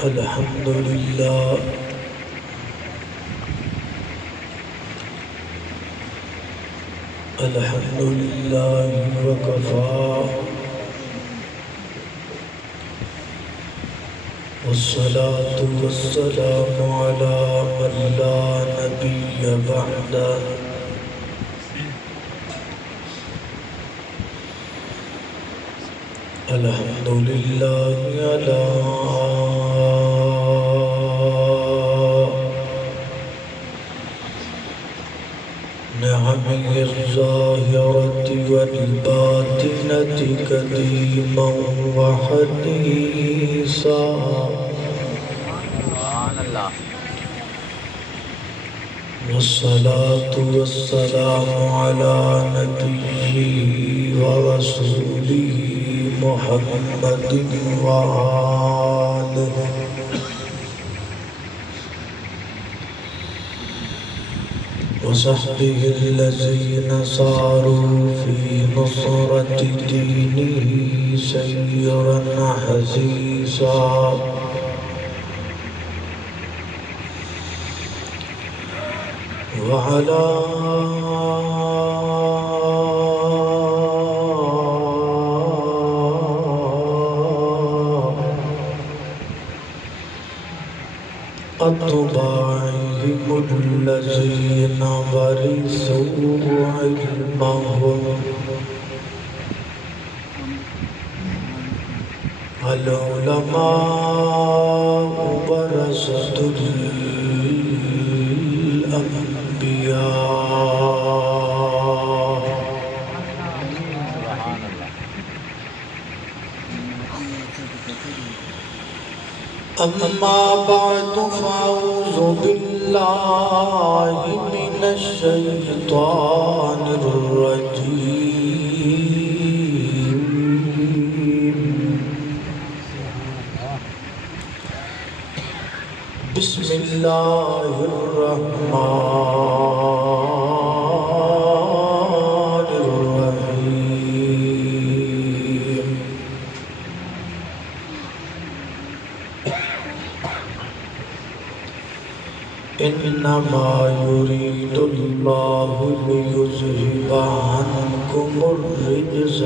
الحمد لله الحمد لله وكفى والصلاة والسلام على من لا نبي بعده الحمد لله على نعمه الظاهرة والباطنة قديما وحديثا والصلاة والسلام على نبيه ورسوله محمد وآله وصحبه الذين صاروا في نصرة دينه سيرا حثيثا وعلى أتباعهم الذين ورثوا علمهم العلماء ورثة الأنبياء أما بعد فأعوذ بالله من الشيطان الرجيم بسم الله الرحمن الرحيم إنما يريد الله ليذهب عنكم الرجس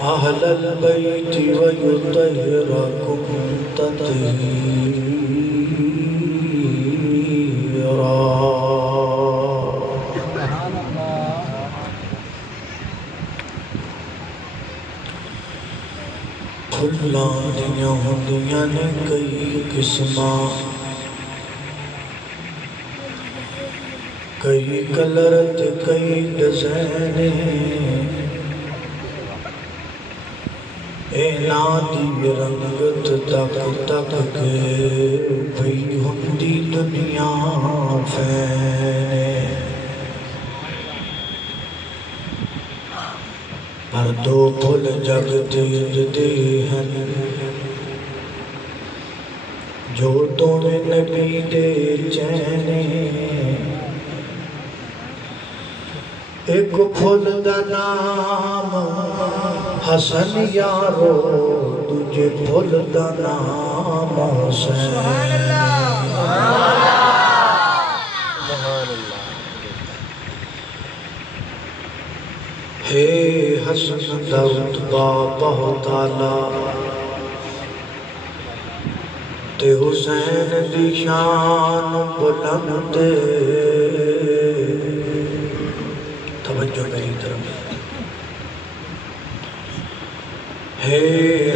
أهل البيت ويطهركم تطهيرا پھلاں دیاں ہوندیاں نے کئی قسماں کئی کلر تے کئی ڈیزائن اینا دی رنگت تک تک کے بھئی ہوندی دنیا فینے پر دو پھل جگ دے ہیں جو تمہیں نبی دے چینے ایک پھل دا نام حسن یارو تجھے پھل دا نام حسین ہے حسن دا رتبہ بہت اعلیٰ تے حسین دی شان بلند توجہ میری طرف ہے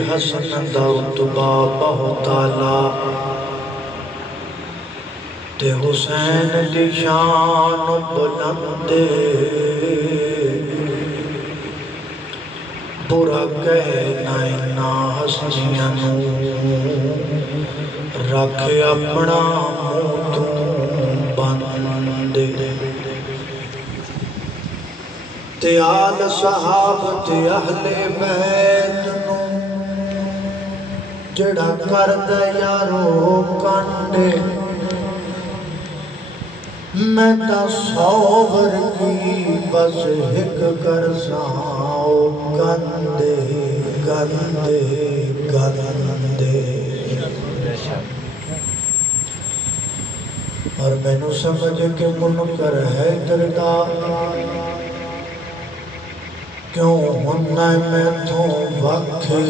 حسن دا رتبہ بہت اعلیٰ تے حسین دی شان بلند برا کہنا اینا حسنیاں نو رکھ اپنا منہ تو بند تے آل صحاب تے اہل بیت نو جڑا کردا یارو کانڈے میں تا سوور کی بس ہک کرساں گندے گندے گندے اور میں نو سمجھ کے منکر ہے دردہ کیوں ہنہ میں تھوں وکھے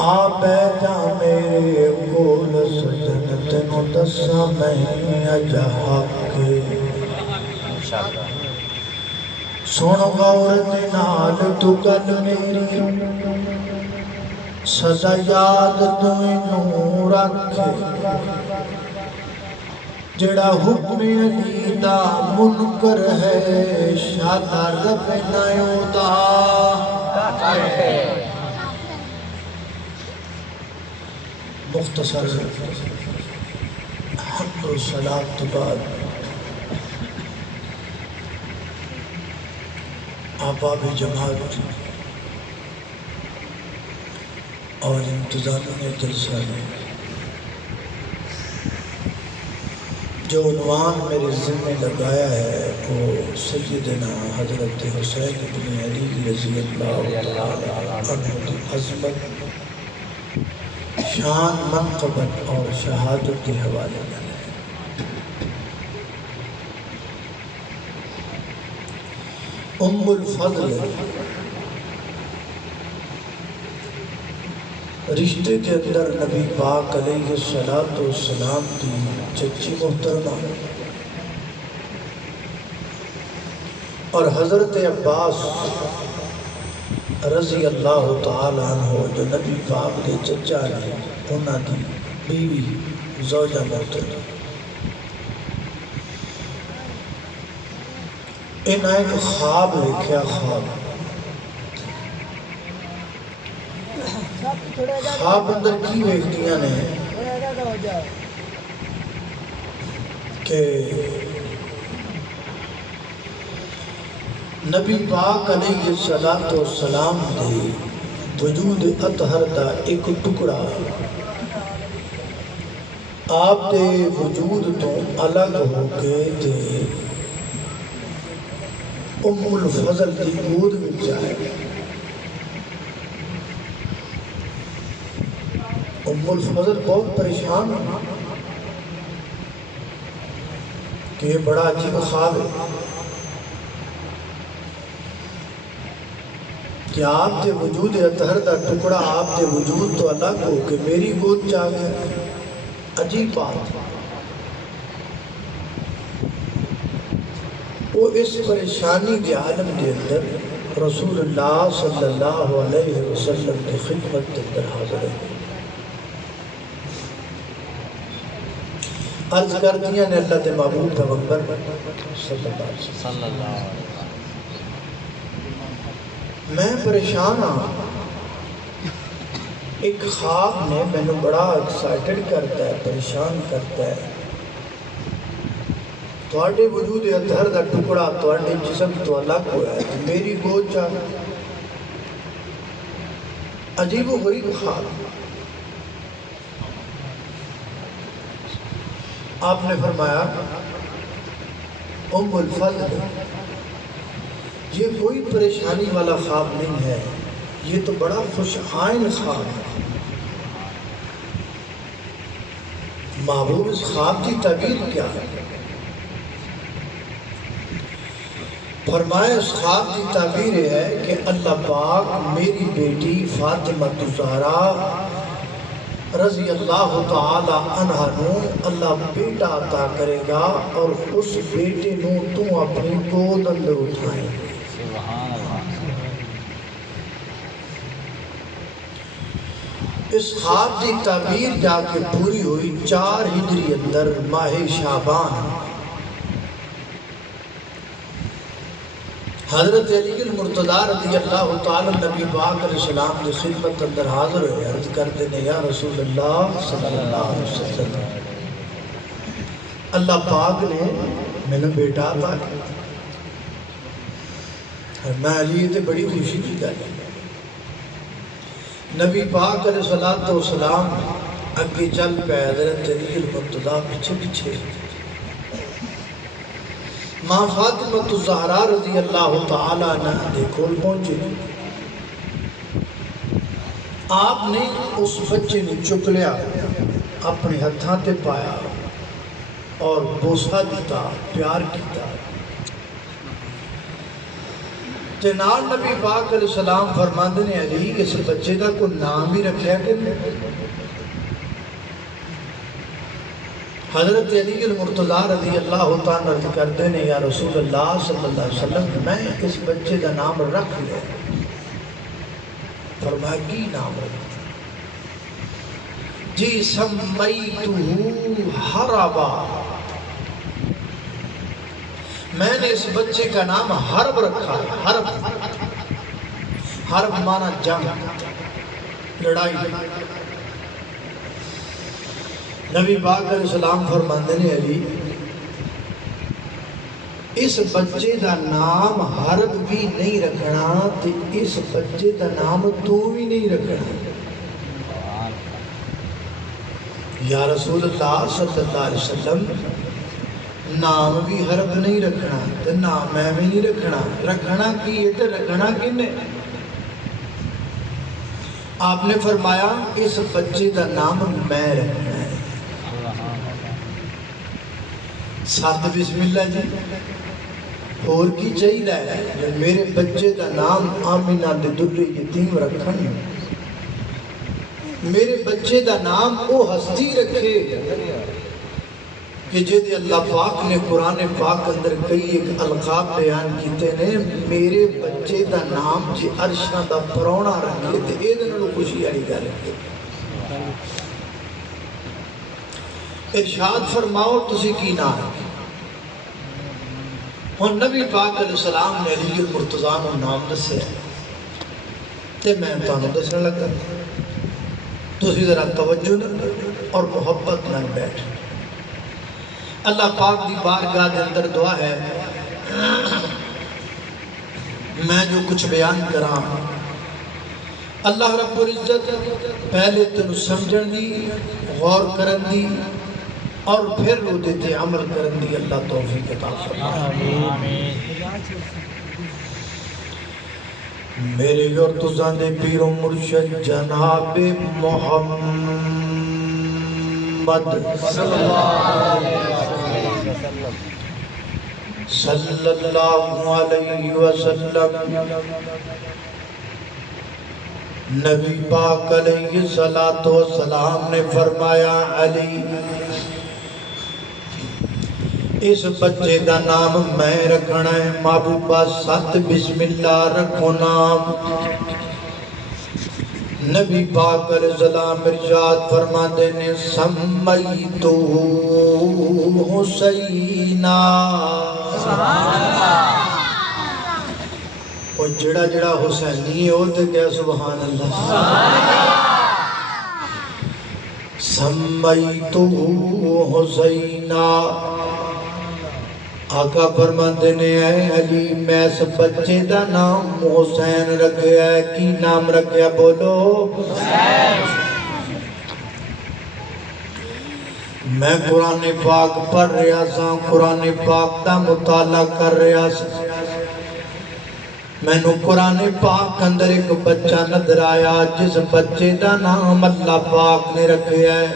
آ بیجا میرے کول سجن تینوں دسا میں اجا حق سن غور دے نال تو گل میری سدا یاد تو انہوں رکھے جڑا حکم علی دا منکر ہے شادہ رب نیوں دا مختصر حمد و صلاة بعد آباب جماعت اور انتظامیہ جلسہ میں جو عنوان میرے ذمہ لگایا ہے وہ سیدنا حضرت حسین بن علی رضی اللہ تعالی عنہ کی عظمت شان منقبت اور شہادت کے حوالے میں ام الفضل رشتے کے اندر نبی پاک علیہ السلام کی چچی محترمہ اور حضرت عباس رضی اللہ تعالیٰ عنہ جو نبی پاک کے چچا نے انہاں کی بیوی زوجہ محترمہ انہاں ایک خواب لکھیا خواب اندر کی ویکھتیاں نے کہ نبی پاک علیہ السلام دے وجود اطہر دا ایک ٹکڑا آپ دے وجود تو الگ ہو کے دے ام الفضل دی گود میں جائے ام الفضل بہت پریشان ہو کہ یہ بڑا عجیب خواب ہے کہ آپ دے وجود اطہر دا ٹکڑا آپ دے وجود تو الگ ہو کہ میری گود چاہ گیا عجیب بات وہ اس پریشانی کے عالم کے اندر رسول اللہ صلی اللہ علیہ وسلم کی خدمت کے اندر حاضر ہے عرض کر دیا نے اللہ دے محبوب پیغمبر صلی اللہ علیہ وسلم میں پریشان ہوں ایک خواب نے میں نے بڑا ایکسائٹڈ کرتا ہے پریشان کرتا ہے تواڈے وجود اطہر دا ٹکڑا تواڈے جسم تو الگ ہوا ہے میری گود چاہ عجیب و غریب خواب آپ نے فرمایا ام الفضل یہ کوئی پریشانی والا خواب نہیں ہے یہ تو بڑا خوش آئین خواب ہے محبوب اس خواب کی تعبیر کیا ہے فرمائے اس خواب کی تعبیر ہے کہ اللہ پاک میری بیٹی فاطمہ الزہرا رضی اللہ تعالی عنہ نو اللہ بیٹا عطا کرے گا اور اس بیٹے نو تو اپنی گود اندر اٹھائے اس خواب کی تعبیر جا کے پوری ہوئی 4 ہجری اندر ماہ شعبان حضرت علی المرتضیٰ رضی اللہ تعالی نبی پاک علیہ السلام کی خدمت اندر حاضر ہوئے عرض کرتے ہیں یا رسول اللہ صلی اللہ علیہ وسلم اللہ پاک نے میں نے بیٹا عطا کیا اور میں علی تے بڑی خوشی کی گل نبی پاک علیہ الصلوۃ والسلام اگے چل پے، حضرت علی المرتضیٰ پیچھے پیچھے۔ ماں فاطمہ الزہرا رضی اللہ تعالی عنہ دے کول پہنچے، آپ نے اس بچے نے چک لیا، اپنے ہتھاں تے پایا اور بوسہ دیتا، پیار کیتا۔ تے نال نبی پاک علیہ السلام فرماندے نے علی اس بچے دا کوئی نام بھی رکھیا کہ حضرت علی المرتضیٰ رضی اللہ تعالیٰ عنہ کرتے نے یا رسول اللہ صلی اللہ علیہ وسلم میں اس بچے دا نام رکھ لیا۔ فرمایا کی نام رکھ جی سمیتہو حربا، میں نے اس بچے کا نام حرب رکھا ہے۔ حرب، حرب مانا جنگ، لڑائی۔ نبی پاک علیہ السلام فرماندے نے علی اس بچے دا نام حرب بھی نہیں رکھنا تے اس بچے دا نام تو بھی نہیں رکھنا۔ یا رسول اللہ صلی اللہ علیہ وسلم نام بھی حرب نہیں رکھنا تے نام میں بھی نہیں رکھنا، رکھنا کی ہے تے رکھنا کنے؟ آپ نے فرمایا اس بچے دا نام میں رکھنا ہے۔ ساتھ بسم اللہ جی اور کی چاہیے ہے میرے بچے دا نام آمینہ دے دلے یتیم رکھن، میرے بچے دا نام او ہستی رکھے کہ جدے اللہ پاک نے قرآن پاک اندر کئی ایک القاب بیان کیتے نے میرے بچے دا نام جی عرشاں دا پرونا رکھے تے اے دن انہوں خوشی آئی گا رکھے۔ ارشاد فرماؤ تسی کی نام رکھے۔ اور نبی پاک علیہ السلام نے علی المرتضیٰ نے نام دسے تے میں تانوں دسنے لگا تسی ذرا توجہ اور محبت نہ بیٹھ۔ اللہ پاک دی بارگاہ دے اندر دعا ہے میں جو کچھ بیان کراں اللہ رب العزت پہلے تنو سمجھن دی، غور کرن دی اور پھر رو دیتے عمل کرن دی اللہ توفیق عطا فرمائے۔ میرے یورتزاں دے پیر و مرشد جناب محمد صلی اللہ علیہ وسلم نبی پاک علیہ السلام نے فرمایا علی اس بچے دا نام میں رکھنا ہے، محبوبہ ساتھ بسم اللہ رکھو نام۔ نبی پاک علیہ السلام ارشاد فرماتے نے سمیتو حسینہ، اور جڑا جڑا حسینی ہے وہ تو کیا سبحان اللہ۔ سمیتو حسینہ، آقا فرماتے نے اے علی میں اس بچے دا نام حسین رکھیا ہے۔ کی نام رکھیا بولو؟ حسین۔ میں قرآن پاک پڑھ رہا سا، قرآن پاک دا مطالعہ کر رہا سا، میں نو قرآن پاک اندر ایک بچہ نظر آیا جس بچے دا نام اللہ پاک نے رکھیا ہے۔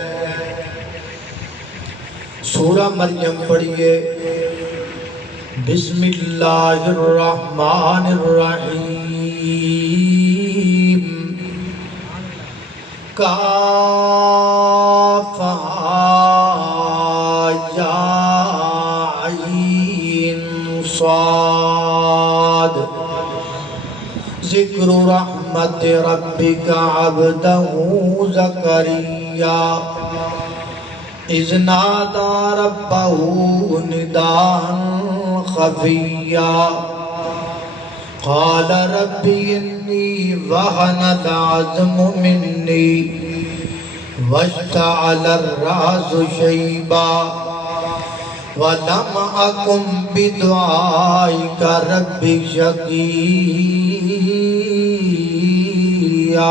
سورہ مریم پڑھئے بسم اللہ الرحمن الرحیم، کاف یا عین صاد، ذکر رحمت ربک عبدہ زکریا اذ نادى ربه نداء خفيا قال رب إني وهن العظم مني واشتعل الرأس شيبا ولم أكن بدعائك رب شقيا۔ زکریا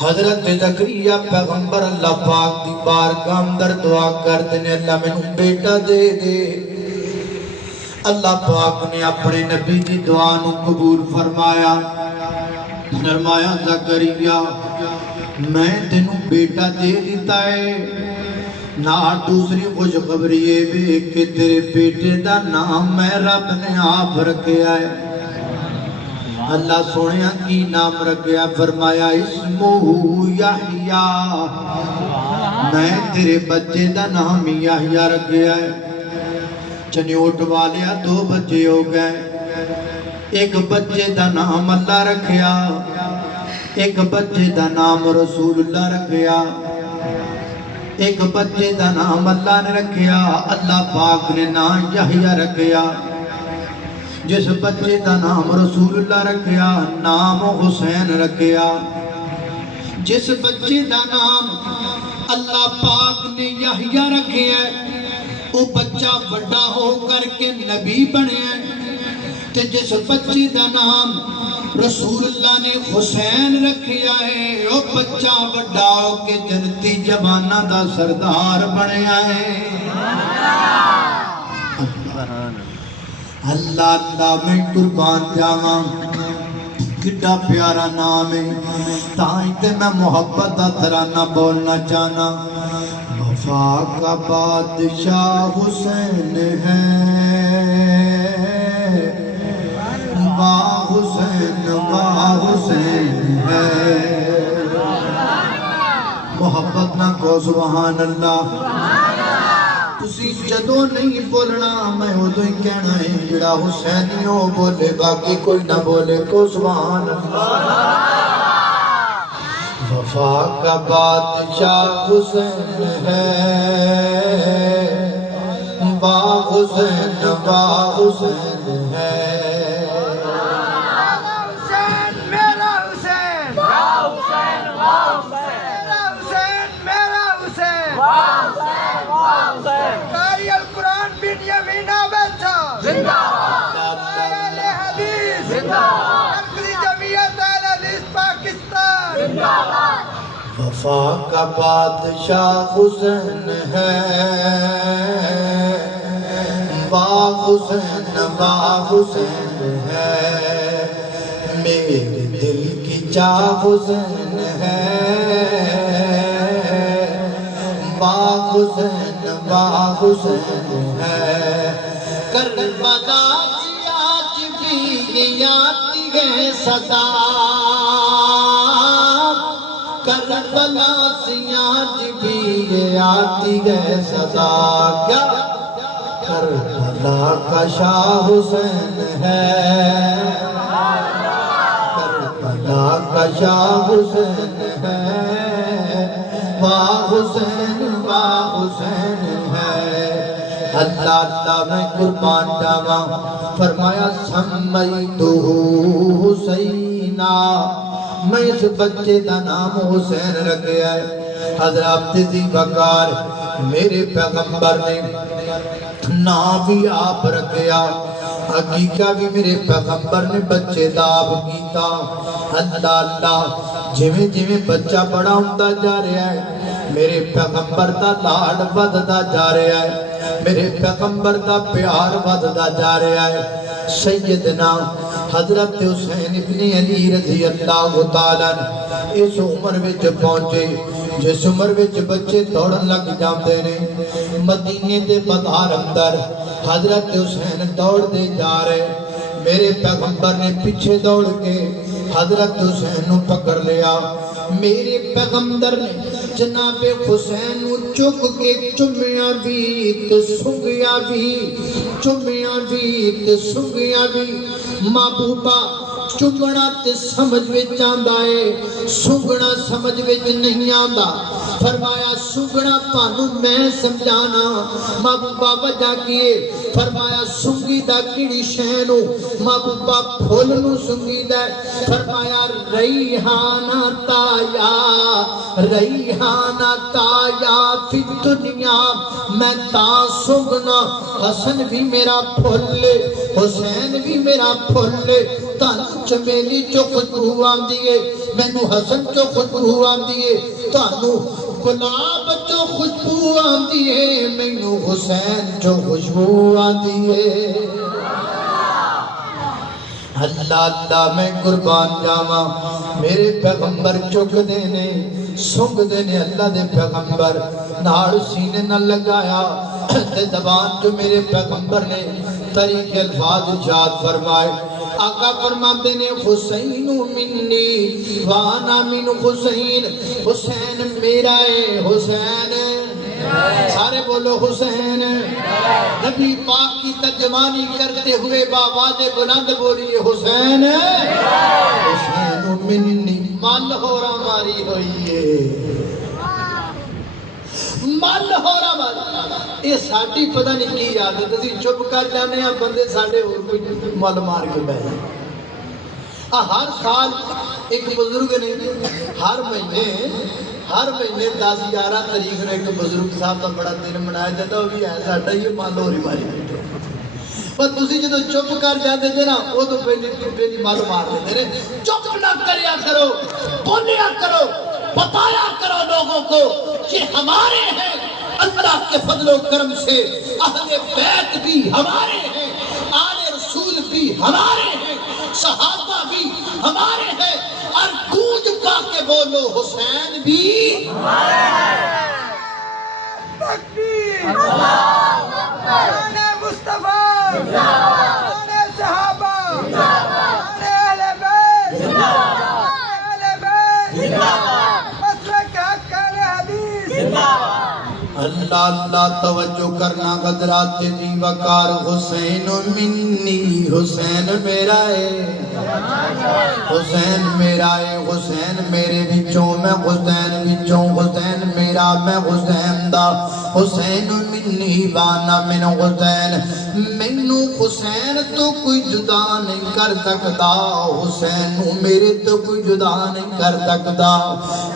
حضرت زکریا پیغمبر اللہ پاک دی بارگاہ اندر دعا کرتے ہیں اللہ میں بیٹا دے دے اللہ پاک نے اپنے نبی دی دعا نو قبول فرمایا فرمایا زکریا میں تینوں بیٹا دے دیتا ہے نہ دوسری خوشخبری یہ کہ تیرے بیٹے دا نام میں رب نے آپ رکھیا ہے اللہ سوڑیا کی نام رکھیا فرمایا اسمہ یحییٰ میں تیرے بچے دا نام یحییٰ رکھیا ہے چنیوٹ والیا 2 بچے ہو گئے ایک بچے دا نام اللہ رکھیا ایک بچے دا نام رسول اللہ رکھیا ایک بچے دا نام اللہ نے رکھیا اللہ پاک نے نام یحییٰ رکھیا جس بچے دا نام رسول اللہ رکھیا نام حسین رکھیا جس بچے دا نام اللہ پاک نے یحییٰ رکھیا وہ بچہ بڑا ہو کر کے نبی بنے تے جس بچے دا نام رسول اللہ نے حسین رکھیا ہے وہ بچہ بڑا ہو کے جنتی جوانہ دا سردار بنے ہے اللہ اللہ میں قربان جاواں کتنا پیارا نام ہے تائیں تے میں محبت دا ترانہ بولنا چاہنا وفا کا بادشاہ حسین ہے واہ حسین ہے محبت نہ کو سبحان اللہ تسی جدو نہیں بولنا میں وہ تو ہی کہنا ہے جڑا حسینیوں بولے باقی کوئی نہ بولے کو سبحان اللہ وفا کا بادشاہ حسین ہے واہ حسین ہے وفا کا بادشاہ حسین ہے واہ حسین ہے میرے دل کی چاہ حسین ہے واہ حسین ہے کربلا سے آج بھی آتی ہے صدا کربلا سے آج بھی آتی ہے صدا کیا کربلا کا شاہ حسین ہے کربلا کا شاہ حسین ہے واہ حسین ہے اللہ اللہ میں قربان جاواں فرمایا سمیتہ حسینہ میں اس بچے دا نام حسین رکھیا ہے حضرت دی بکار میرے پیغمبر نے نام بھی آپ رکھیا حقیقہ بھی میرے پیغمبر نے بچے دا آپ کیتا اللہ اللہ جویں جویں بچہ بڑا ہوتا جا رہا ہے میرے پیغمبر دا لاڈ وددا جا رہا ہے میرے پیغمبر دا پیار وددا جا رہا ہے سیدنا حضرت حسین ابن علی رضی اللہ تعالیٰ اس عمر وچ پہنچے جس عمر وچ بچے دوڑن لگ جاندے نے مدینے دے بازار اندر حضرت حسین دوڑ دے جا رہے میرے پیغمبر نے پیچھے دوڑ کے حضرت حسین نو پکڑ لیا میرے پیغمبر نے جناب حسین نو چک کے چمیاں بھی تے سنگیاں بھی چمیاں بھی تے سنگیاں بھی محبوبہ چمنا تے سمجھ وچ آندا ہے سنگنا سمجھ وچ نہیں آندا فرمایا سنگنا تانوں میں سمجھانا محبوبہ وجہ کیے فرمایا سنگی دا کیڑی شے نو محبوبہ پھول نو سنگی دا فرمایا ریحانہ تایا ریحانہ تایا فی دنیا میں تا سگنا حسن بھی میرا پھول حسین بھی میرا پھول تن چمیلی چو خوشبو آندیے مینو حسن چو خوشبو آندیے تانو گلاب چو خوشبو آندیے مینو حسین چو خوشبو آندیے اللہ اللہ میں قربان جاواں میرے پیغمبر چک دینے سنگ دینے اللہ دے پیغمبر ناڑ سینے نہ لگایا تے زبان جو میرے پیغمبر نے طریق الفاظ ارشاد فرمائے آقا فرماتے نے حسین منی وانا من حسین حسین میرا ہے حسین سارے بولو حسین نبی پاک کی ترجمانی کرتے ہوئے باباد بلند بولیے حسین حسین منی مل ہورا ماری ہوئی ہے مل ہورا ماری یہ ساٹھی پتہ نہیں کی عادت اسی چپ کر جانے ہیں بندے ساڑھے اور کوئی مل مار کے بیٹھے ہر سال ایک بزرگ نے ہر مہینے 10-11 تاریخ نے ایک بزرگ صاحب کا بڑا دن منایا جاتا وہ بھی ہے ساڈا یہ مل ہو رہی ماری پر تسی جدو چپ کر جاتے تھے نا وہ تو پہلی مل مار دیتے ہیں چپ نہ کریا کرو بولیا کرو بتایا کرو لوگوں کو کہ ہمارے ہیں اللہ کے فضل و کرم سے اہل بیت بھی ہمارے ہیں آل رسول بھی ہمارے ہیں صحابہ بھی ہمارے ہیں اور گونج پا کے بولو حسین بھی ہمارے ہیں تکبیر اللہ اکبر مصطفیٰ صحابہ اہل بیت اہل بیت مسلک حق اہل حدیث اللہ اللہ توجہ کرنا قدرات دی وقار حسین منی حسین میرا ہے حسین میرا ہے حسین میرے بچوں میں حسین بچوں حسین میرا میں حسین دا حسین منی وانا من حسین منو حسین تو کوئی جدا نہیں کر سکتا حسین میرے تو کوئی جدا نہیں کر سکتا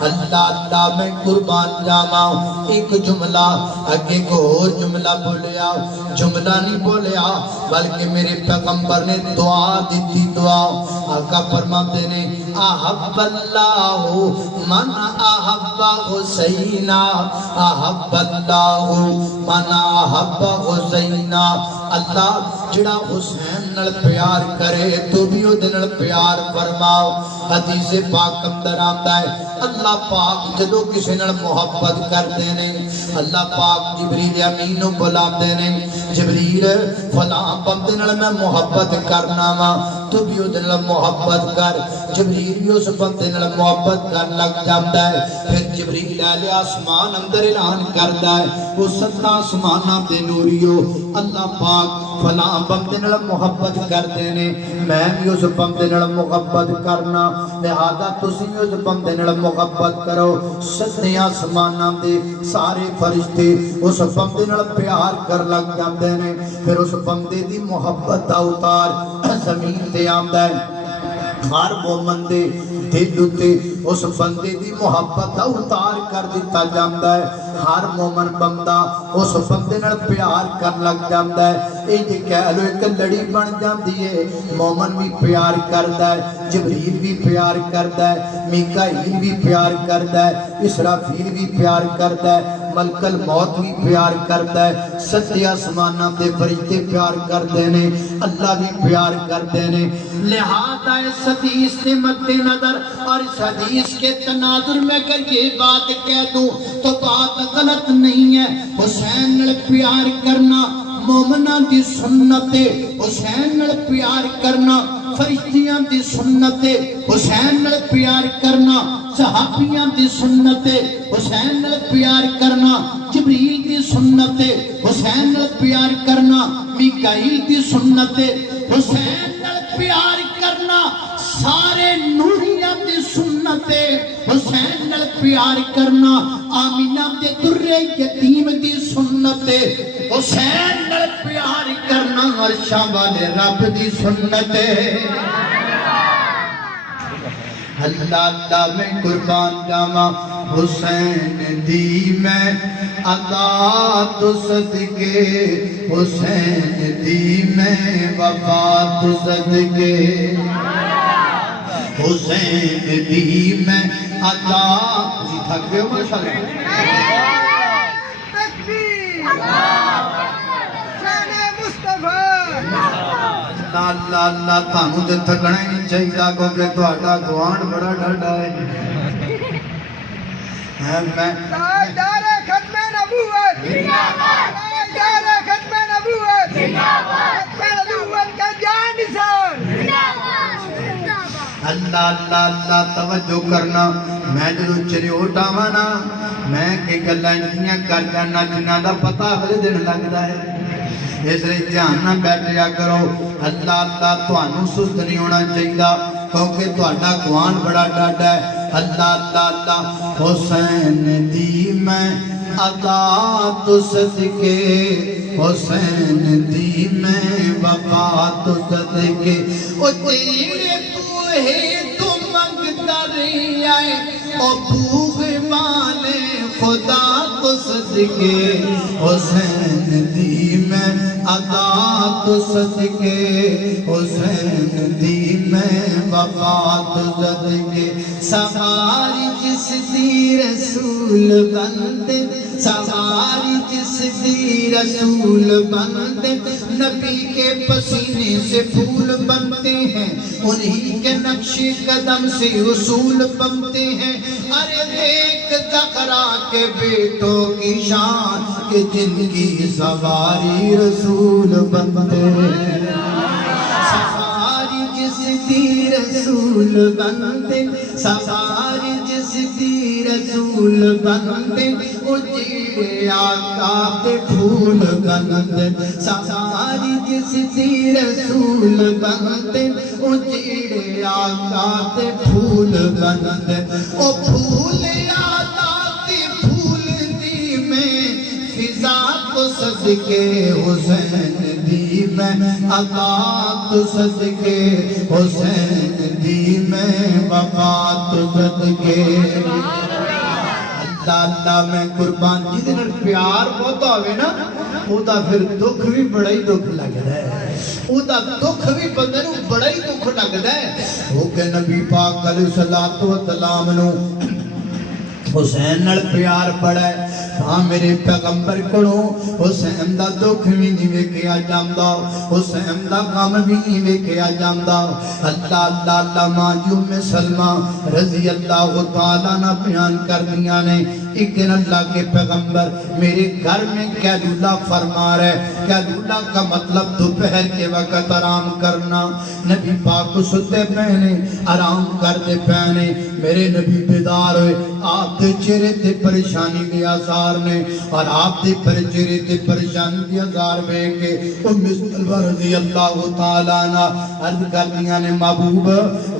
اللہ اللہ میں قربان جاواں ایک جملہ اگے کو اور جملہ بولیا جملہ نہیں بولیا بلکہ میرے پیغمبر نے دعا دیتی دعا آقا فرماتے نے احب اللہ من احب حسینا احب اللہ من احب حسینا اللہ جڑا حسین نال پیار کرے تو بھی او دن پیار فرماؤ حدیث پاک اندر آتا ہے اللہ پاک جدو کسی نال محبت کرتے ہیں اللہ پاک جبریل امین نو بلاتے ہیں جبریل فلاں بندے نال میں محبت کرنا وا تو بھی او دن محبت کر جبریل بھی اس بندے نال محبت کر لگ جاتا ہے پھر جبریل علیہ آسمان اندر اعلان کرتا ہے وہ ستا آسماناں تے نوریو اللہ پاک فلاں بندے نال محبت کرتے ہیں میں بھی اس بندے نال محبت کرنا لہذا تسی بھی اس بندے نال محبت کرو ستے آسماناں دے سارے فرشتے اس بندے نال پیار کر لگ جاندے نے پھر اس بندے دی محبت دا اتار زمین تے آندا ہے ہر مومن دے دل اتے اس بندے دی محبت دا اتار کر دیتا جاندا ہے ہر مومن بندہ اس بندے نال پیار کر لگ جاندا ہے اے جے کہہ لو ایک لڑی بن جاندی ہے مومن بھی پیار کردا ہے جبریل بھی پیار کردا ہے میکائیل بھی پیار کردا ہے اسرافیل بھی پیار کردا ہے ملک الموت بھی پیار کرتا ہے ستے آسماناں دے فرشتے پیار کرتے ہیں اللہ بھی پیار کرتے ہیں لہذا اس حدیث کے مد نظر اور اس حدیث کے تناظر میں اگر یہ بات کہہ دوں تو بات غلط نہیں ہے حسین نال پیار کرنا مومناں دی سنت حسین نال پیار کرنا فرشتیاں دی سنت حسین نال پیار کرنا صحابیاں دی سنت حسین نال پیار کرنا جبریل دی سنت حسین نال پیار کرنا میکائیل دی سنت حسین نال پیار کرنا سارے نوریاں دی سنت حسین نال پیار کرنا آمینہ دے درے یتیم دی سنت حسین نال پیار کرنا عرشاں والے رب دی سنت اللہ اللہ میں قربان جاواں حسین دی میں عطا تو صدقے حسین دی میں وفا تو صدقے حسین دی میں عطا جی تھک گئے ہو ماشاءاللہ اللہ اللہ تانوں تے تھکنا ہی نہیں چاہیے کیونکہ تہاڈا گوان بڑا ڈاڈا ہے میں تاجدار ختم نبوت زندہ باد تاجدار ختم نبوت زندہ باد ختم نبوت کا جان نثار زندہ باد اللہ اللہ اللہ توجہ کرنا میں جدوں چریوٹ آواں نا میں کہ گلاں انہیاں کر جانا جنہاں دا پتہ اگلے دن لگدا ہے اس لیے دھیان نہ بیٹھیا کرو اللہ اللہ تانوں سست نہیں ہونا چاہیے کیونکہ تہاڈا گوان بڑا ڈاڈا ہے اللہ اللہ اللہ حسین دی میں عطا تو صدقے حسین دی میں وفا تو صدقے او تیرے کوہے تو منگتا رہی آئے او بوغ والے خدا تو صدقے حسین دی میں عطا تو صدقے حسین دی میں وفا تو صدقے سواری جس دی رسول بندے سواری جس دی رسول بندے نبی کے پسینے سے پھول بنتے ہیں انہی کے نقش قدم سے اصول بنتے ہیں ارے دیکھ زہرا کے بیٹوں کی شان کہ جن کی سواری رسول بنتے ہیں سواری جس دی رسول بنتے سواری جس دی رسول بنتے اجیڑے آقا تے پھول گندے سواری جس دی رسول بنتے اجیڑے آقا تے پھول گندے او پھول آقا تے پھول دی میں فضا تو صدقے حسین دی میں عطا تو صدقے حسین دی میں وفا تو صدقے اللہ اللہ میں قربان جی دن پیار بہت ہوئے نا وہ دا پھر دکھ بھی بڑا ہی دکھ لگ رہا ہے وہ دا دکھ بھی بندے نو بڑا ہی دکھ لگ رہا ہے وہ کہ نبی پاک علیہ السلام نو حسین نال پیار بڑا ہے ہاں میرے پیغمبر کڑوں حسین دا دکھ بھی نہیں ویکھیا جاندا حسین دا غم بھی نہیں ویکھیا جاندا اللہ اللہ اللہ ماں ام سلمہ رضی اللہ تعالیٰ نہ بیان کر دیا نے ایک دن اللہ کے پیغمبر میرے گھر میں قیلولہ فرما رہے قیلولہ کا مطلب دوپہر کے وقت آرام کرنا نبی پاک ستے پہنے آرام کر دے پہنے میرے نبی بیدار ہوئے آپ دے چہرے تے پریشانی دے آثار نے اور آپ دے چہرے تے پریشانی دے آثار میں کہ ام سلمہ رضی اللہ تعالیٰ عنہ عرض کر دیا نے محبوب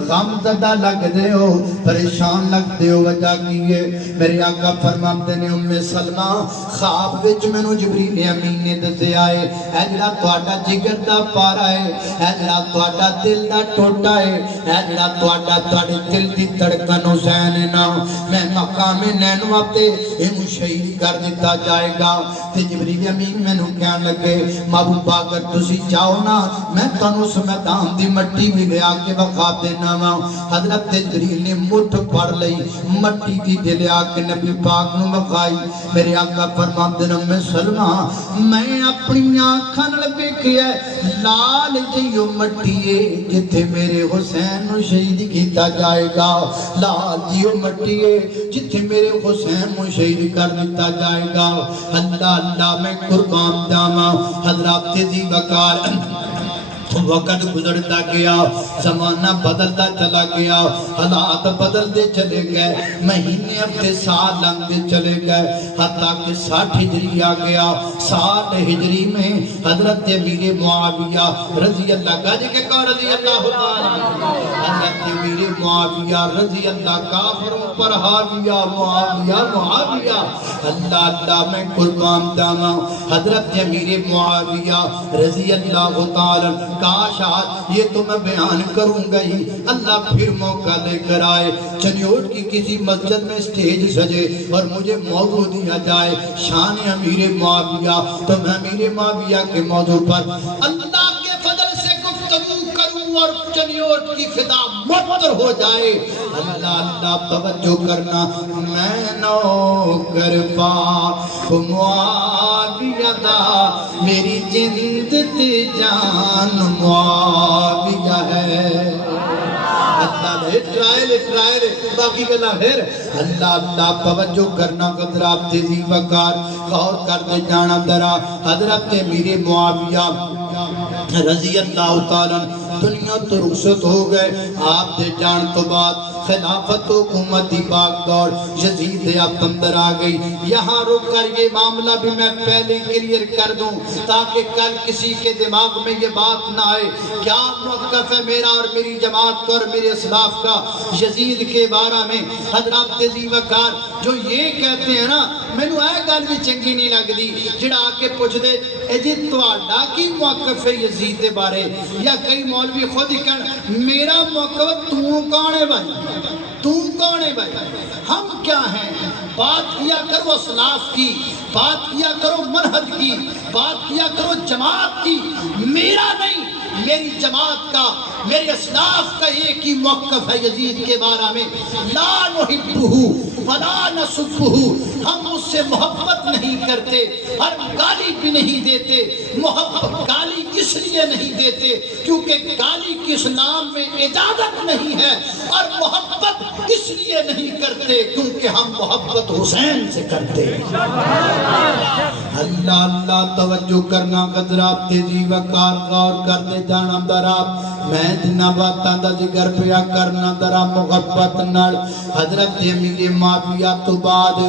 غم زدہ لگ دے ہو پریشان لگ دے ہو وجہ کیے میرے آقا فرماتے نے ام سلمہ خواب وچ میں نو جبریل امین نے دسے آئے اے جڑا تہاڈا جگر دا پارا ہے اے جڑا تہاڈا دل دا ٹوٹا ہے اے جڑا تہاڈے دل دی دھڑکن حسین نا میں مقام نینوا تے اینو شہید کر دیتا جائے گا تے جبریل امین میں نو کہن لگے محبوب اگر تسی چاہو نا میں تانوں اس میدان دی مٹی بھی لے آ کے بخا دینا وا حضرت جبریل نے مٹھ پڑ لئی مٹی دی دے لے آ کے نبی پاک نو بخائی میرے آقا فرماتے ہیں میں سلمہ میں اپنی آنکھاں نال ویکھیا لال جیو مٹی ہے جتھے میرے حسین نو شہید کیتا جائے گا لال جیو مٹی ہے جتھے میرے حسین نو شہید کر دیتا جائے گا اللہ اللہ میں قربان جاواں حضرات تیزی وقار وقت گزرتا گیا زمانہ بدلتا چلا گیا حالات بدلتے چلے گئے مہینے ہفتے سال لنگتے چلے گئے حتیٰ کہ 60 ہجری آ گیا 60 ہجری میں حضرت امیر معاویہ رضی اللہ کا جی کہ رضی اللہ تعالیٰ حضرت امیر معاویہ معاویہ رضی اللہ کافروں پر حاویہ معاویہ معاویہ اللہ اللہ میں قربان جاواں حضرت امیر معاویہ رضی اللہ تعالی کاش آج یہ تو میں بیان کروں گا ہی اللہ پھر موقع لے کر آئے چنیوٹ کی کسی مسجد میں سٹیج سجے اور مجھے موضوع دیا جائے شان امیر معاویہ تو میں امیر معاویہ کے موضوع پر اللہ کے فضل سے گفتگو کروں اور چنیوٹ کی فضا معطر ہو جائے اللہ اللہ توجہ کرنا میں نوکر پاک معاویہ دا میری جند تے جان معاویہ ہے اللہ ٹرائل باقی گلا پھر اللہ اللہ توجہ کرنا قدرات تیزی وقار غور کر دے جانا درا حضرت امیر معاویہ رضی اللہ تعالیٰ دنیا تو رخصت ہو گئے آپ دے جان تو بعد خلافت و حکومتی باغ دور یزید آپ اندر آ گئی یہاں رک کر یہ معاملہ بھی میں پہلے کلیئر کر دوں تاکہ کل کسی کے دماغ میں یہ بات نہ آئے کیا موقف ہے میرا اور میری جماعت کا اور میرے اسلاف کا یزید کے بارے میں حضرات تیزی وقار جو یہ کہتے ہیں نا میں نے اے گل بھی چنگی نہیں لگ دی جڑا آ کے پوچھ دے اے جی تہاڈا کی موقف ہے یزید کے بارے یا کئی مولوی خود ہی کہن میرا موقف تو کون ہے بھائی تو کون ہے بھائی ہم کیا ہیں بات کیا کرو اسلاف کی بات کیا کرو منہج کی بات کیا کرو جماعت کی میرا نہیں میری جماعت کا میرے اسلاف کا ایک ہی موقف ہے یزید کے بارے میں لا نحبہ ولا نسبہ ہم اس سے محبت نہیں کرتے اور گالی بھی نہیں دیتے محبت گالی اس لیے نہیں دیتے کیونکہ گالی کی اسلام میں اجازت نہیں ہے اور محبت اس لیے نہیں کرتے کیونکہ ہم محبت حسین سے کرتے اللہ اللہ توجہ کرنا قدرات تیزی وقار غور کر دے جانا دراب میں جنہ باتاں دا ذکر پیا کرنا درا محبت نال حضرت امیر معاویہ تو بعد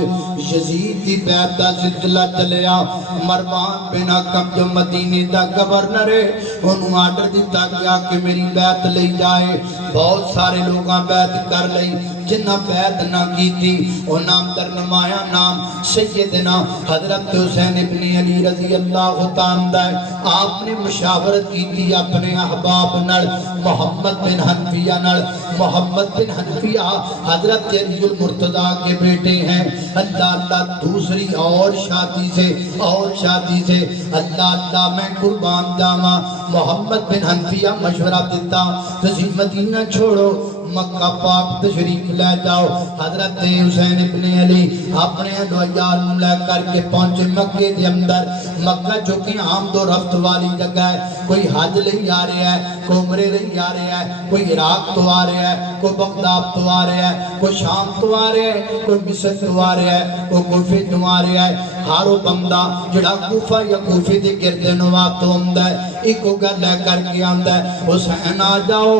یزید دی بیعت دا سلسلہ چلیا مروان بن حکم جو مدینے دا گورنر ہے انہوں آرڈر دیتا گیا کہ میری بیعت لے جائے بہت سارے لوگاں بیعت کر لئی جنہ بیعت نہ کی تھی وہ نام در نمایاں نام سیدنا حضرت حسین ابن علی رضی اللہ تعالیٰ آپ نے مشاورت کی تھی اپنے احباب نل محمد بن حنفیہ نل محمد بن حنفیہ حضرت علی المرتضیٰ کے بیٹے ہیں اللہ اللہ دوسری اور شادی سے اللہ اللہ میں قربان جاواں محمد بن حنفیہ مشورہ دیتا تسی مدینہ چھوڑو مکہ پاک تشریف لے جاؤ حضرت حسین ابن علی اپنے دویار لے کر کے پہنچے مکہ دے اندر مکہ جو کہ آمد و رفت والی جگہ ہے کوئی حج لئی آ رہا ہے کوئی عمرے لئی آ رہا ہے کوئی عراق تو آ رہا ہے کوئی بغداد تو آ رہا ہے کوئی شام تو آ رہا ہے کوئی مصر تو آ رہا ہے کوئی کوفے تو آ رہا ہے ہارو بندہ جڑا کوفہ یا کوفے دے گرد نواز تو آمدا ہے ایک گل لے کر کے آمدا ہے حسین آ جاؤ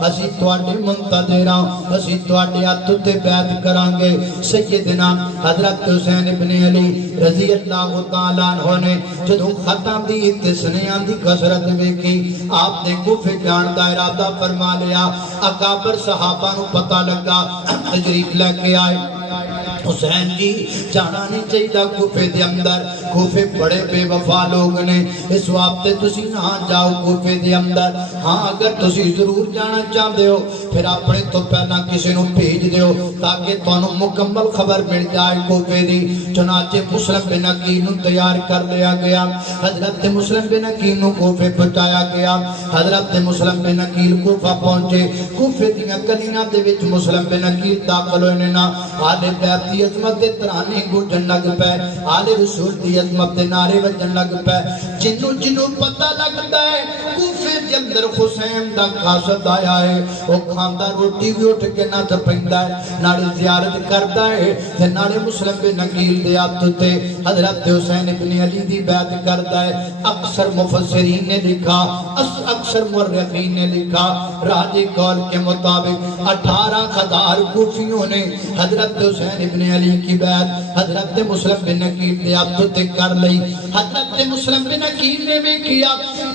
اسی تواڈے منتظر ہاں اسی تواڈے ہاتھ تے بیعت کران گے سیدنا حضرت حسین ابن علی رضی اللہ تعالیٰ عنہ نے جدوں ختم دی اتسنیاں دی کثرت ویکھی آپ نے کوفے جان دا ارادہ فرما لیا اکابر صحابہ نو پتہ لگا تشریف لے کے آئے حسین جی جانا نہیں چاہیے کوفے دے اندر کوفے بڑے بے وفا لوگ نے اس واسطے تسی نہ جاؤ کوفے دے اندر ہاں اگر تسی ضرور جانا چاہتے ہو پھر اپنے تو پہلا کسی نو بھیج دیو تاکہ تانوں مکمل خبر مل جائے کوفے دی چنانچہ مسلم بن عقیل نو تیار کر لیا گیا حضرت مسلم بن عقیل نو کوفے پہنچایا گیا حضرت مسلم بن عقیل کوفہ پہنچے کوفے دیاں گلیاں دے وچ مسلم بن عقیل داخل ہوئے نے نا آلے بیعت دی عظمت دے ترانے گونجن لگ پے آلے رسول دی عظمت دے نعرے وجن لگ پے جنوں پتہ لگتا ہے کوفے دے اندر حسین دا قاصد آیا ہے وہ کھاندا روٹی بھی اٹھ کے نہ پیندا ہے نالے زیارت کردا ہے تے نالے مسلم بن عقیل دے ہاتھ تے حضرت حسین ابن علی دی بیعت کردا ہے اکثر مفسرین نے لکھا اکثر مورخین نے لکھا راجی قول کے مطابق 18,000 کوفیوں نے حضرت حسین ابن علی کی بیعت حضرت مسلم بن عقیل دے ہاتھ تے کر لئی حضرت مسلم بن عقیل نے بھی کیا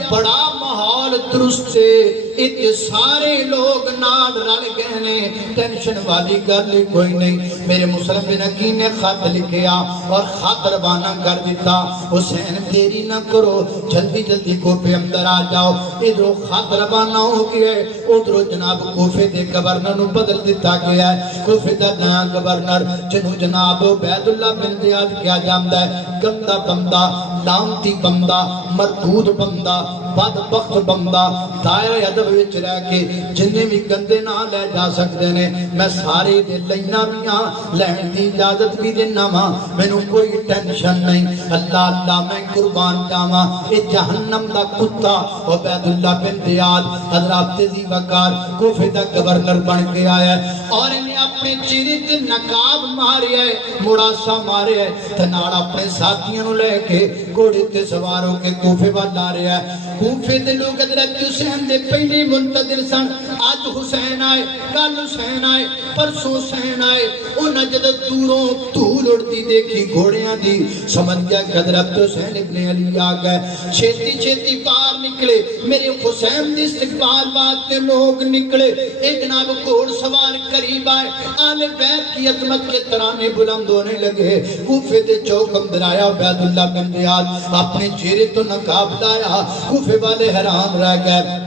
بڑا ماحول درست ہے اتنے سارے لوگ نال رل گئے نے ٹینشن والی گل کوئی نہیں میرے مسلم بن عقیل نے خط لکھیا اور خط روانہ کر دیتا حسین دیری نہ کرو جلدی جلدی کوفے اندر آ جاؤ ادھر خط روانہ ہو گیا ہے ادھر جناب کوفے دے گورنر نو بدل دیتا گیا ہے کوفے دا نیا گورنر جنو جناب عبید اللہ بن زیاد کیا جاندا ہے گندا بندہ لعنتی بندہ مردود بندہ بدبخت بندہ دائرہ ادب وچ رہ کے جننے بھی گندے نہ لے جا سکتے نے میں سارے دے لینا بھی ہاں لین دی اجازت بھی دینا ماں مینوں کوئی ٹینشن نہیں اللہ اللہ میں قربان جاواں اے جہنم دا کتا عبید اللہ بن زیاد حضرت ذی وقار کوفے دا گورنر بن کے آیا ہے اور انہیں اپنے چہرے تے نقاب ماریا ہے مڑاسا ماریا ہے تے نال اپنے ساتھیاں نو لے کے گھوڑے تے سوار ہو کے کوفے وال آ رہا ہے کوفے دے لوگ حضرت حسین دے پہلے منتظر سن اج حسین آئے کل حسین آئے پرسوں حسین آئے انہاں جد دوروں دھول اڑتی دیکھی گھوڑیاں دی سمجھ گیا کہ حضرت حسین ابن علی آ گئے چھیتی چھیتی باہر نکلے میرے حسین دی استقبال واسطے لوگ نکلے ایک جناب گھوڑ سوار قریب آئے آل بیت کی عظمت کے ترانے بلند ہونے لگے کوفے دے چوک اندر آیا عبید اللہ بن زیاد اپنے چہرے تو نقاب لایا کوفے والے حیران رہ گئے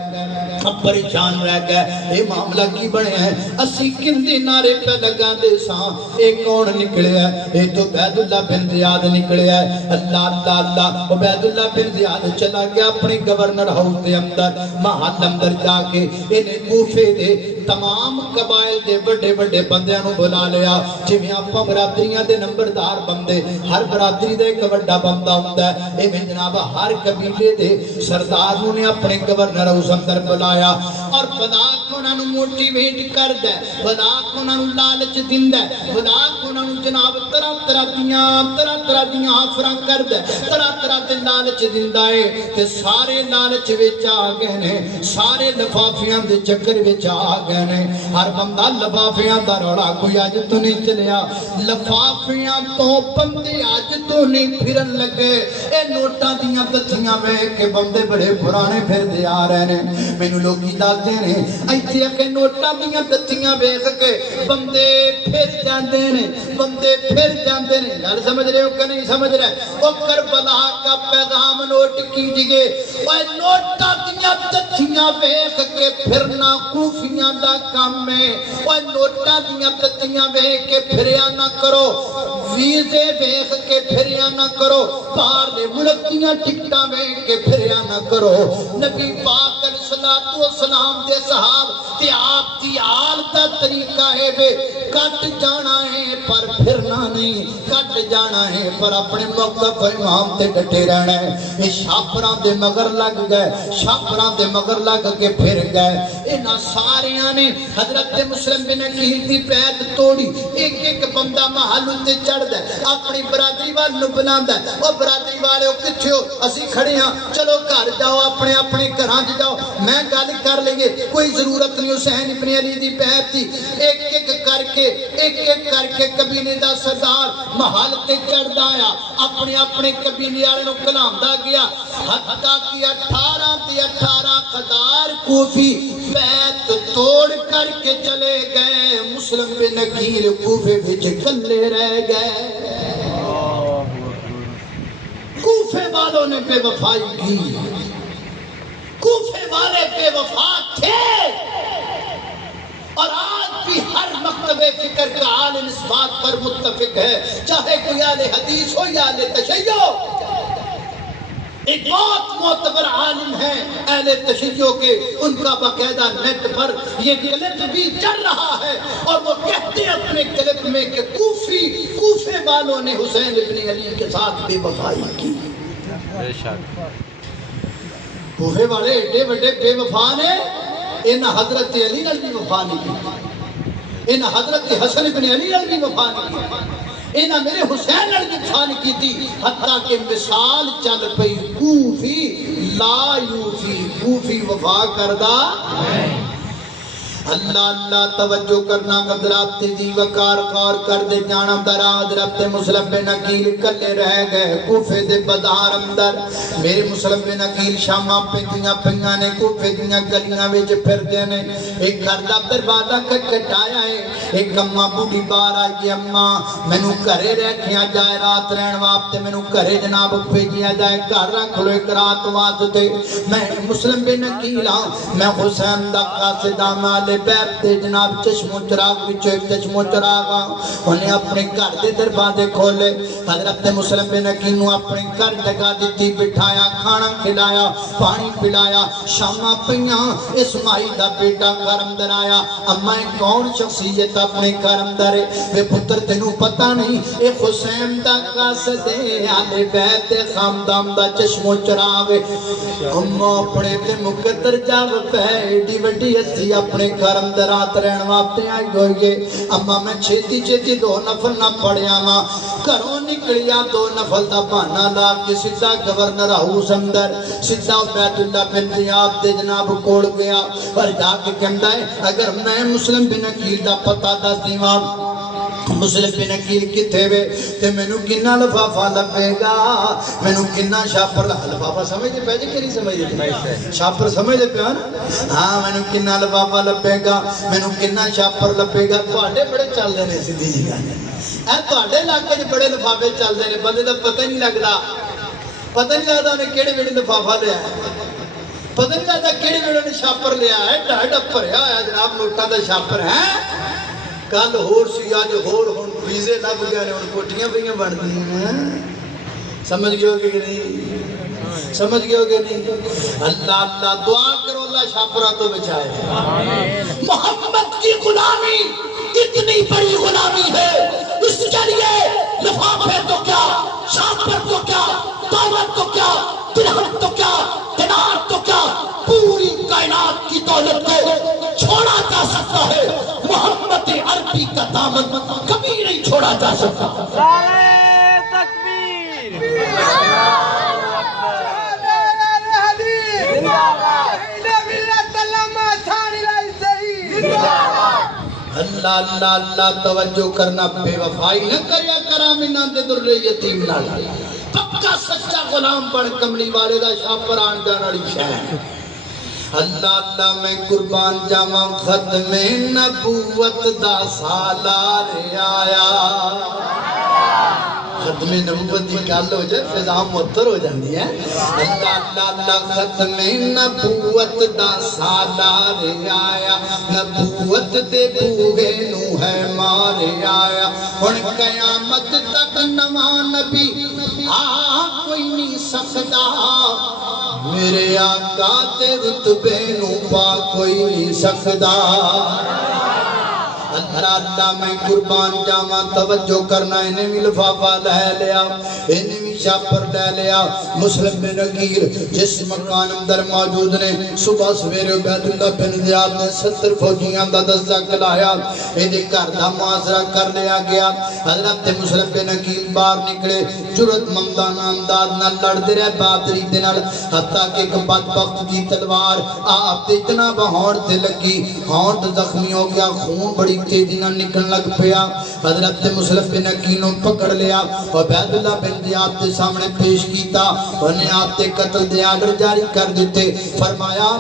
اب پریشان رہ گئے اے معاملہ کی بنے ہیں اسی کندے نعرے پہ لگا دے ساں اے کون نکلے ہے اے تو عبید اللہ بن زیاد نکلے ہے اللہ اللہ اللہ عبید اللہ بن زیاد چلا گیا اپنے گورنر ہاؤس دے اندر محل اندر جا کے انہیں کوفے دے تمام قبائل دے بڑے بڑے بندیاں نو بلا لیا جویں آپاں برادریاں دے نمبردار بندے ہر برادری دا ایک بڑا بندہ ہوندا ہے ایویں جناب ہر قبیلے دے سردار نے اپنے گورنر ہاؤس اندر بلایا اور بلا کے انہاں نو موٹیویٹ کردا ہے بلا کے انہاں نو لالچ دیندا ہے بلا کے انہاں نو جناب طرح طرح دیاں آفراں کردا ہے طرح دے لالچ دیندا ہے تے سارے لالچ وچ آ گئے نے سارے لفافیاں دے چکر وچ آ گئے نے ہر بندہ لفافیاں دا روڑا کوئی اج تو نہیں چلیا لفافیاں تو بندے اج تو نہیں پھرن لگے اے نوٹاں دیاں دتیاں ویکھ کے بندے بڑے پرانے پھردے آ رہے نے مینوں لوکی دسدے نے ایتھے کہ نوٹاں دیاں دتیاں ویکھ کے بندے پھر جاندے نے بندے پھر جاندے نے گل سمجھ رہے ہو کہ نہیں سمجھ رہے او کربلا کا پیغام نوٹ کیجئے اوے نوٹاں دیاں دتیاں ویکھ کے پھرنا کوفیاں دا کام ہے اوے نوٹاں دیاں دتیاں ویکھ کے پھریا نہ کرو ویزے ویکھ کے پھریا نہ کرو باہر دے ملک دیاں ٹکٹاں ویکھ کے پھریا نہ کرو نبی پاک علیہ الصلوۃ والسلام دے صحاب تے آپ دی آل دا طریقہ ہے وے کٹ جانا ہے پر پھرنا نہیں کٹ جانا ہے پر اپنے موقف امام تے ڈٹے رہنا ہے یہ شاپراں دے مگر لگ گئے شاپراں دے مگر لگ کے پھر گئے انہاں ساریاں نے حضرت مسلم بن عقیل دی بیعت توڑی ایک ایک بندہ محل تے چڑھدا ہے اپنی برادری وال نو بلاندا ہے او برادری والے کتھے ہو اسی کھڑے ہاں چلو گھر جاؤ اپنے اپنے گھراں جاؤ میں گل کر لئیے کوئی ضرورت نہیں حسین ابن علی دی بیعت تھی ایک ایک کر کے قبیلے دا سردار محل تے چڑھدا آیا اپنے اپنے قبیلے والے نو کلامدا گیا حتیٰ کہ 18,000 کوفی بیعت توڑ کر کے چلے گئے مسلم بن عقیل کوفے وچ کلے رہ گئے کوفے والوں نے بے وفائی کی کوفے والے بے وفا تھے اور آج بھی ہر مکتب فکر کا عالم اس بات پر متفق ہے چاہے کوئی اہل حدیث ہو یا اہل تشیع ایک بہت معتبر عالم ہے اہل تشیع کے ان کا باقاعدہ نیٹ پر یہ کلپ بھی چل رہا ہے اور وہ کہتے ہیں اپنے کلپ میں کہ کوفے والوں نے حسین ابن علی کے ساتھ بے وفائی کی کوفے والے ایڈے بڑے بے وفا نے انہاں حضرت علی نال بھی وفا نہیں کی انہاں حضرت حسن ابن علی نال بھی وفا نہیں کی انہاں میرے حسین نال بھی وفا نہیں کی تھی حتیٰ کہ مثال چل پئی کوفی لا یوفی کوفی وفا کردہ اللہ اللہ توجہ کرنا قدرات دی وقار خار کر دے جانا دراد رب مسلم بن عقیل کلے رہ گئے کوفے دے بازار اندر میرے مسلم بن عقیل شاماں پیندیاں پئیاں نے کوفے دیاں گلیاں وچ پھردے نے ایک گھر دا دروازہ کھٹکھٹایا ہے ایک اماں بوڑھی بار آئی اماں مینوں گھرے رکھیا جائے رات رہن واسطے مینوں گھرے جناب بھیجیا جائے گھر رکھ لو ایک رات واسطے میں مسلم بن عقیل ہاں میں حسین دا قاصد مال بیت دے جناب چشم و چراغ وچوں ایک چشم و چراغ انہیں اپنے گھر دے دروازے کھولے حضرت مسلم بن عقیل نو اپنے گھر جگہ دیتی بٹھایا کھانا کھلایا پانی پلایا شاماں پئیاں اسماعیل دا بیٹا گھر اندر آیا اما کون شخصیت اپنے گھر اندر ہے وے پتر تینوں پتہ نہیں اے حسین دا قاصد ہے آل بیت خاندان دا چشم و چراغ اما اپنے تے مقدر جاگ پہ ایڈی وڈی ہستی اپنے گھر اندر رات رہن واسطے آئی ہوئیے اما میں چھیتی چھیتی 2 نفل نہ پڑھیا ماں گھروں نکلیا 2 نفل دا بہانہ لا کے سیدھا گورنر ہاؤس اندر سیدھا بیت اللہ بن زیاد دے جناب کوڑ گیا اور جا کے کہندا ہے اگر میں مسلم بن عقیل دا پتہ دس دیواں مسلم بن عقیل کتے وے تے مینوں کنا لفافہ لبے گا مینوں کنا شاپر لفافہ سمجھ دے پہ جی کہ نہیں سمجھ دے شاپر سمجھ دے پہ ہاں مینوں کنا لفافہ لبے گا مینوں کنا شاپر لبے گا تواڈے بڑے چل دے نے سیدھی جی گل اے تواڈے علاقے وچ بڑے لفافے چل دے نے بندے دا پتہ نہیں لگدا انہیں کیڑے ویلے لفافہ لیا پتہ نہیں لگدا کیڑے ویلے نے شاپر لیا ہے ڈھڈ بھریا ہوا جناب نوٹاں دا شاپر ہے کل ہور سی آج ہور ہن ویزے لب گئے نے ہن کوٹیاں پئیاں بن گئیاں سمجھ گئے ہو کہ نہیں سمجھ گئے ہو کہ نہیں اللہ اللہ دعا کرو اللہ شاپرہ تو بچائے محمد کی غلامی اتنی بڑی غلامی ہے اس کے لیے لفافے تو کیا شاپر تو کیا دولت تو کیا درہم تو کیا دینار تو کیا پوری کائنات کی دولت کو چھوڑا جا سکتا ہے محمد عربی کا دامن کبھی نہیں چھوڑا جا سکتا نعرہ تکبیر اللہ اللہ اللہ توجہ کرنا بے وفائی نہ کریا کرا منہ دے در یتیم نہ پکا سچا غلام بن کملی والے دا شاپر آن جانا والی شے اللہ اللہ میں قربان جاواں ختم نبوت دا سالار آیا ختم نبوت کی گل ہو جائے فضا معطر ہو جاندی ہے اللہ اللہ اللہ ختم نبوت دا سالار آیا نبوت دے بوہے نو ہے مار آیا ہن قیامت تک نواں نبی کوئی نہیں سکدا میرے آقا تے رتبے نو پا کوئی نہیں سکدا اللہ اللہ میں قربان جاواں توجہ کرنا انہیں بھی لفافہ لے لیا انہیں بھی شاپر لے لیا مسلم بن عقیل جس مکان اندر موجود نے صبح سویرے بیت اللہ بن زیاد نے 70 فوجیاں دا دستہ کلایا انہیں گھر دا معاصرہ کر لیا گیا حضرت مسلم بن عقیل باہر نکلے جرت مندانہ انداز نہ لڑ دے رہے بہادری دے نال حتیٰ کہ ایک بدبخت دی تلوار آپ تے اتنا بہون تے لگی ہونٹ زخمی ہو گیا خون بڑی تیزی نہ نکلن لگ پیا حضرت مسلم بن عقیل نے پکڑ لیا اور عبید اللہ بن زیاد کے سامنے پیش کیتا انہیں آپ تے قتل دے آرڈر جاری کر دیتے فرمایا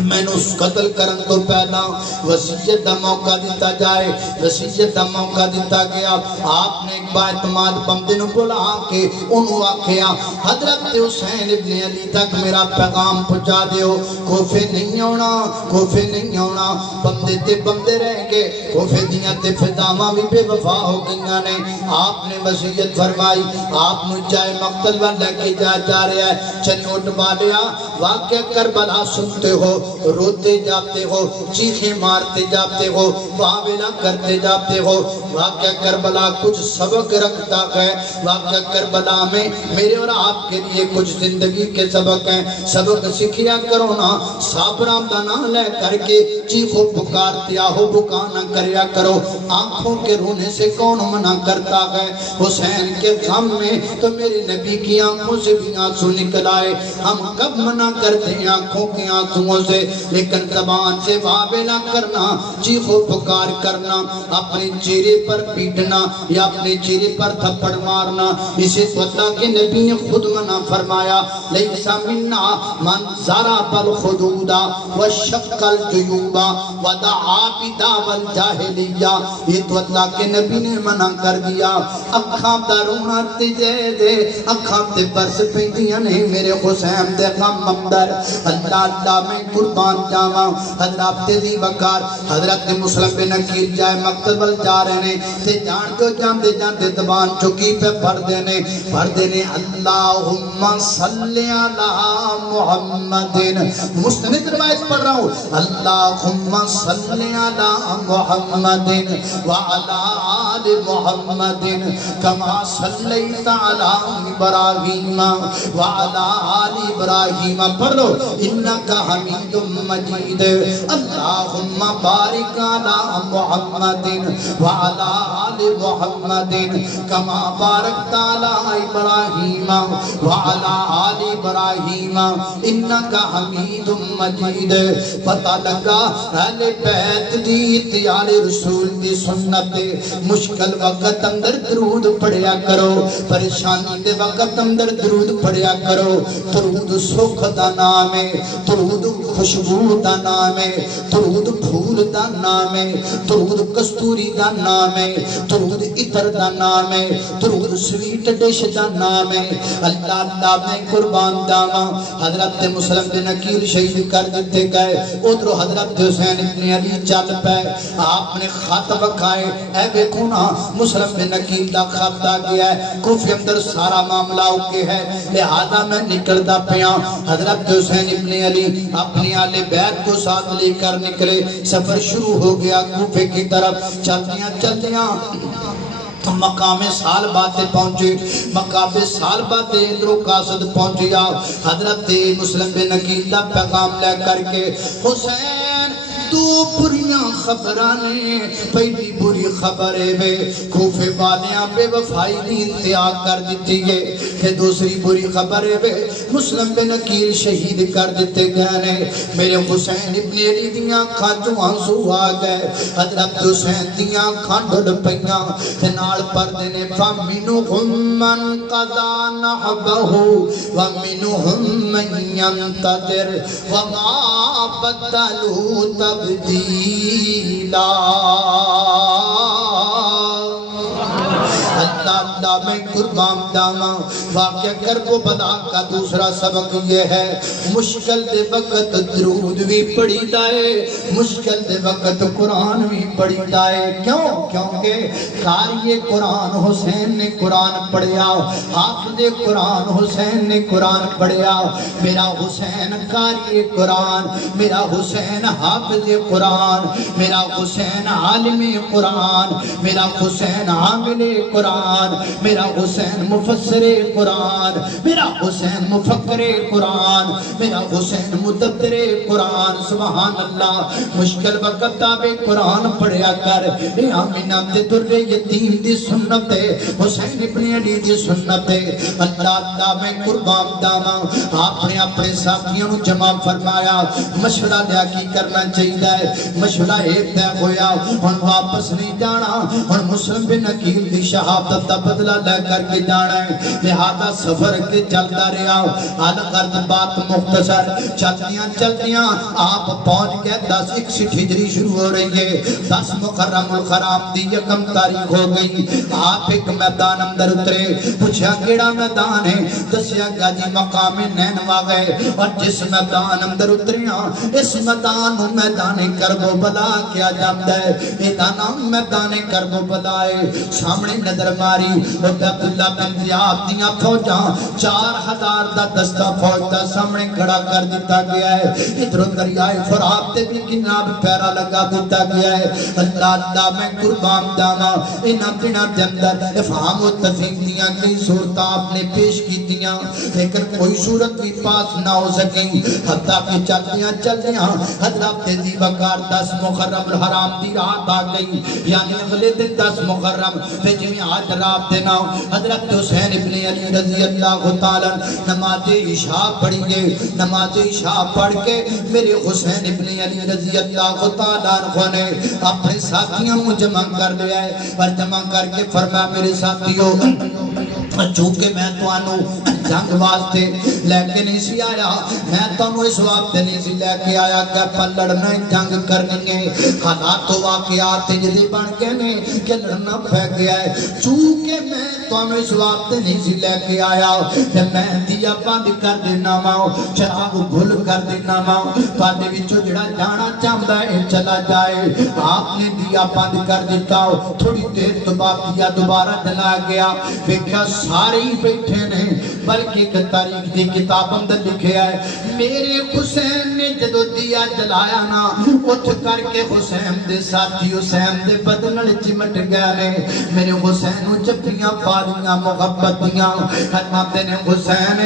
میں نے اس قتل کرن تو پہلا وسیعت دا موقع دیتا جائے وسیعت دا موقع دیتا گیا آپ نے ایک باعتماد بندے نو بلا کے انہوں آکھیا حضرت حسین ابن علی تک میرا پیغام پہنچا دیو کوفے نہیں ہونا کوفے نہیں ہونا بندے تے بندے رہ گئے کوفے دیاں تے فضاواں بھی بے وفا ہو گئیاں نے آپ نے وسیعت فرمائی آپ نے جائے مقتل والا کے جا رہا ہے چلی اٹھوا لیا واقعہ کربلا سنتے ہو روتے جاتے ہو چیخیں مارتے جاتے ہو واویلا کرتے جاتے ہو واقعہ کربلا کچھ سبق رکھتا ہے واقعہ کربلا میں میرے اور آپ کے لیے کچھ زندگی کے سبق ہیں سبق سکھیا کرو نا صابرہ بنا لے کر کے چیخو پکارتے آہو بکا نہ کریا کرو آنکھوں کے رونے سے کون منع کرتا ہے حسین کے غم میں تو میرے نبی کی آنکھوں سے بھی آنسو نکل آئے ہم کب منع کرتے ہیں آنکھوں کے آنسوں سے دے، لیکن زبان سے وابے نہ کرنا، چیخ و پکار کرنا، اپنے چہرے پر پیٹنا یا اپنے چہرے پر تھپڑ مارنا، اسے تو اللہ کے نبی نے خود منع فرمایا، لیسا منا من ضرب الخدود وشق الجیوب ودعا بدعوی الجاہلیہ، یہ تو اللہ کے نبی نے منع کر دیا۔ اکھاں دا رونا تجھے دے، اکھاں تے برس پیندیاں نہیں میرے حسین دے غم اندر، اللہ اللہ میں قربان جاواں۔ حضرات تیزی وقار حضرت مسلم بن عقیل جائے مقتبل جا رہے نے تے جان تو جاندے جاندے زبان چکی پہ پڑھ دینے اللہم صلی علی محمد، مستند روایت پڑھ رہا ہوں، اللہم صلی علی محمد وعلی آل محمد کما صلیت علی ابراہیم وعلی آل ابراہیم، پڑھ لو انکا حمید مجید، اللہم بارک علی محمد وعلی آل محمد کما بارکت علی ابراہیم وعلی آل ابراہیم انکا حمید مجید۔ پتہ لگا اہل بیت دی اتیال رسول دی سنت، مشکل وقت اندر درود پڑھیا کرو، پریشانی دے وقت اندر درود پڑھیا کرو۔ درود سکھ دا نام ہے، درود خوشبو دا نام ہے، درود پھول دا نام ہے، درود کستوری دا نام ہے، درود عطر دا نام ہے، درود سویٹ ڈش دا نام ہے۔ اللہ اللہ میں قربان داواں، حضرت مسلم بن عقیل شہید کر دیتے گئے، ادھر حضرت حسین ابن علی چل پے، آپ نے خط بکھائے، اے بے گناہ مسلم بن عقیل دا خط آ گیا ہے، کوفے اندر سارا معاملہ اوکے ہے، لہذا میں نکلتا پیا۔ حضرت حسین ابن علی اپنی آل بیت کو ساتھ لے کر نکلے، سفر شروع ہو گیا کوفے کی طرف، چلدیاں چلدیاں مقام سال باتے پہنچے، مقام سال باتے ادھروں قاصد پہنچیا، حضرت مسلم بن عقیل دا پیغام لے کر کے، حسین دو بریاں خبرانے، پہلی بری خبرے وے کوفے والیاں بے وفائی دی انتہا کر دیتی ہے، کہ دوسری بری خبرے وے مسلم بن عقیل شہید کر دیتے گئے نے۔ میرے حسین ابن علی دیاں کھانچوں آنسو آ گئے، حضرت حسین دیاں کھانڈل پہیاں تے نال پردے نے، فَمِنُهُمْ مَنْ قَضَى نَحْبَهُ وَمِنُهُمْ مَنْ يَنْتَظِرُ وَمَا بَدَّلُوا تبدیلا۔ اللہ میں قربان داواں، واقعہ کرب و بلا کا دوسرا سبق یہ ہے، مشکل دے وقت درود بھی پڑھی جائے، مشکل دے وقت قرآن بھی پڑھی جائے۔ کیوں؟ کیونکہ قاری قرآن حسین نے قرآن پڑھیا، حافظ قرآن حسین نے قرآن پڑھیا۔ میرا حسین قاری قرآن، میرا حسین حافظ قرآن، میرا حسین عالم قرآن، میرا حسین عامل قرآن، میرا حسین مفسر قرآن، میرا حسین مفکر قرآن، میرا حسین مدبر قرآن۔ سبحان اللہ، مشکل وقت تابع قرآن پڑھیا کر، اے آمینہ تے در یتیم دی سنت ہے، حسین ابن علی دی سنت ہے۔ اللہ اللہ میں قربان داواں، آپ نے اپنے ساتھیوں جمع فرمایا، مشورہ لیا کی کرنا چاہیے، مشورہ ایک طے ہویا، ہن واپس نہیں جانا، ہن مسلم بن عقیل دی شہادت دا بدلہ لے کر کے جانا ہے، لہذا سفر کے چلتا رہا۔ حال کرد بات مختصر، چلتیاں چلتیاں آپ پہنچ گئے 10 ہجری شروع ہو رہی ہے، 10 محرم الحرام دی 1 تاریخ ہو گئی۔ آپ ایک میدان اندر اترے، پوچھا کیڑا میدان ہے؟ دسیا گیا جی مقام نینوا گئے، اور جس میدان اندر اتریاں اس میدان میدان کرب و بلا کیا جاتا ہے، ایدہ نام میدان کرب و بلا ہے۔ سامنے نظر ماری عبداللہ بن زیاد دیاں فوجاں 4000 دا دستہ فوج دا سامنے کھڑا کر دیتا گیا ہے، ادھر دریائے فرات تے بھی کناب پیرا لگا دیتا گیا ہے۔ اللہ اللہ میں قربان داواں، انہاں دنوں دے اندر افہام و تفہیم دیاں کئی صورتاں آپ نے پیش کی دیاں، لیکن کوئی صورت بھی پاس نہ ہو سکی، حتیٰ کہ چلدیاں چلدیاں حضرت دی وقار 10 محرم الحرام دی رات آ گئی، یعنی اگلے دن 10 محرم، پھر جمعی آج رات دن دینا حضرت حسین ابن علی رضی اللہ تعالیٰ نماز عشاء پڑھیے نماز عشاء پڑھ کے میرے حسین ابن علی رضی اللہ تعالیٰ نے اپنے ساتھیوں کو جمع کر لیا ہے اور جمع کر کے فرمایا میرے ساتھیوں چونکہ میں تو آنو جنگ واسطے لے کے نہیں سی آیا میں تو اس واسطے نہیں سی لے کے آیا کہ پر لڑنا جنگ کرنی ہے حالات تو واقعات جدی بن کے نہیں کہ لڑنا پہ گیا ہے چونکہ میں تو اس واسطے نہیں سی لے کے آیا کہ میں دیا بند کر دینا ماں چراغ بھول کر دینا ماں پانے وچوں جڑا جانا چاہتا ہے چلا جائے آپ نے دیا بند کر دیتا تھوڑی دیر تو بعد دیا دوبارہ جلا گیا دیکھا سارے ہی بیٹھے نہیں بلکہ ایک تاریخ دی کتاب اندر لکھے آئے میرے حسین نے جدو دیا جلایا نا اٹھ کر کے حسین دے ساتھی حسین دے بدنل چمٹ گیا نے میرے حسین چپیاں پالیاں محبت دیاں فرماتے نے حسین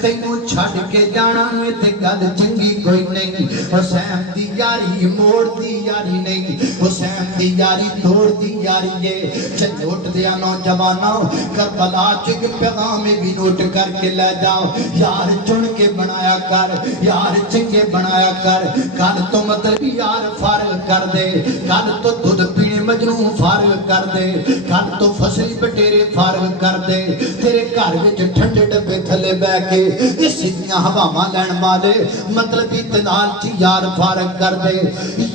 تینوں چھڑ کے جانا میں تے گل چنگی کوئی نہیں حسین دی یاری موڑ دی یاری نہیں حسین دی یاری توڑ دی یاری ہے چلوٹ دیا نوجوانوں کربلا چک پیغام بھی نوٹ کر کے لے جاؤ یار چن کے بنایا کر یار چنگے بنایا کر کل تو مطلب یار فارغ کر دے کل تو دودھ پینے مجنوں فارغ کر دے کل تو فصلی بٹیرے فارغ کر دے تیرے گھر وچ ٹھنڈے ڈبے تھلے بہ کے اس دیاں ہواواں لین والے مطلب اتنال چ یار فارغ کر دے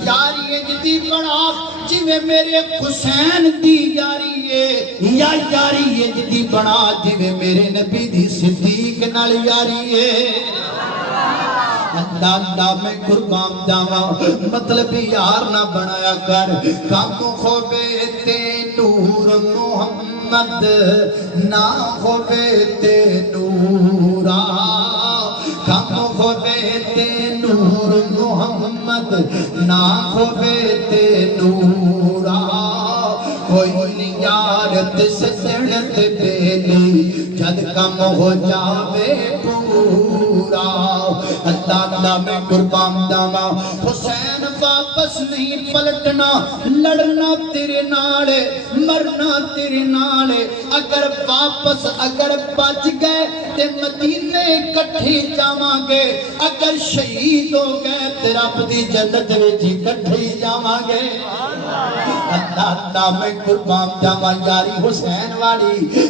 یاری جدی بنا جویں میرے حسین دی یاری ہے یا یاری جدی بنا جویں میرے نبی دی صدیق نال یاری ہے اللہ اللہ میں قربان جاواں مطلب یار نہ بنایا کر کم خوبے تے نور محمد نہ خوبے تے نورا کم خوبے تے نور محمد نہ خوبے تے نورا کوئی نیارت سجنت بیلی جد کم ہو جاوے پورا اللہ اللہ میں قربان جاواں حسین واپس نہیں پلٹنا لڑنا تیرے نالے مرنا تیرے نالے اگر واپس اگر بچ گئے تے مدینے کٹھے جاواں گے اگر شہید ہو گئے تے رب دی جنت وچ کٹھے جاواں گے اللہ اللہ میں قربان جاواں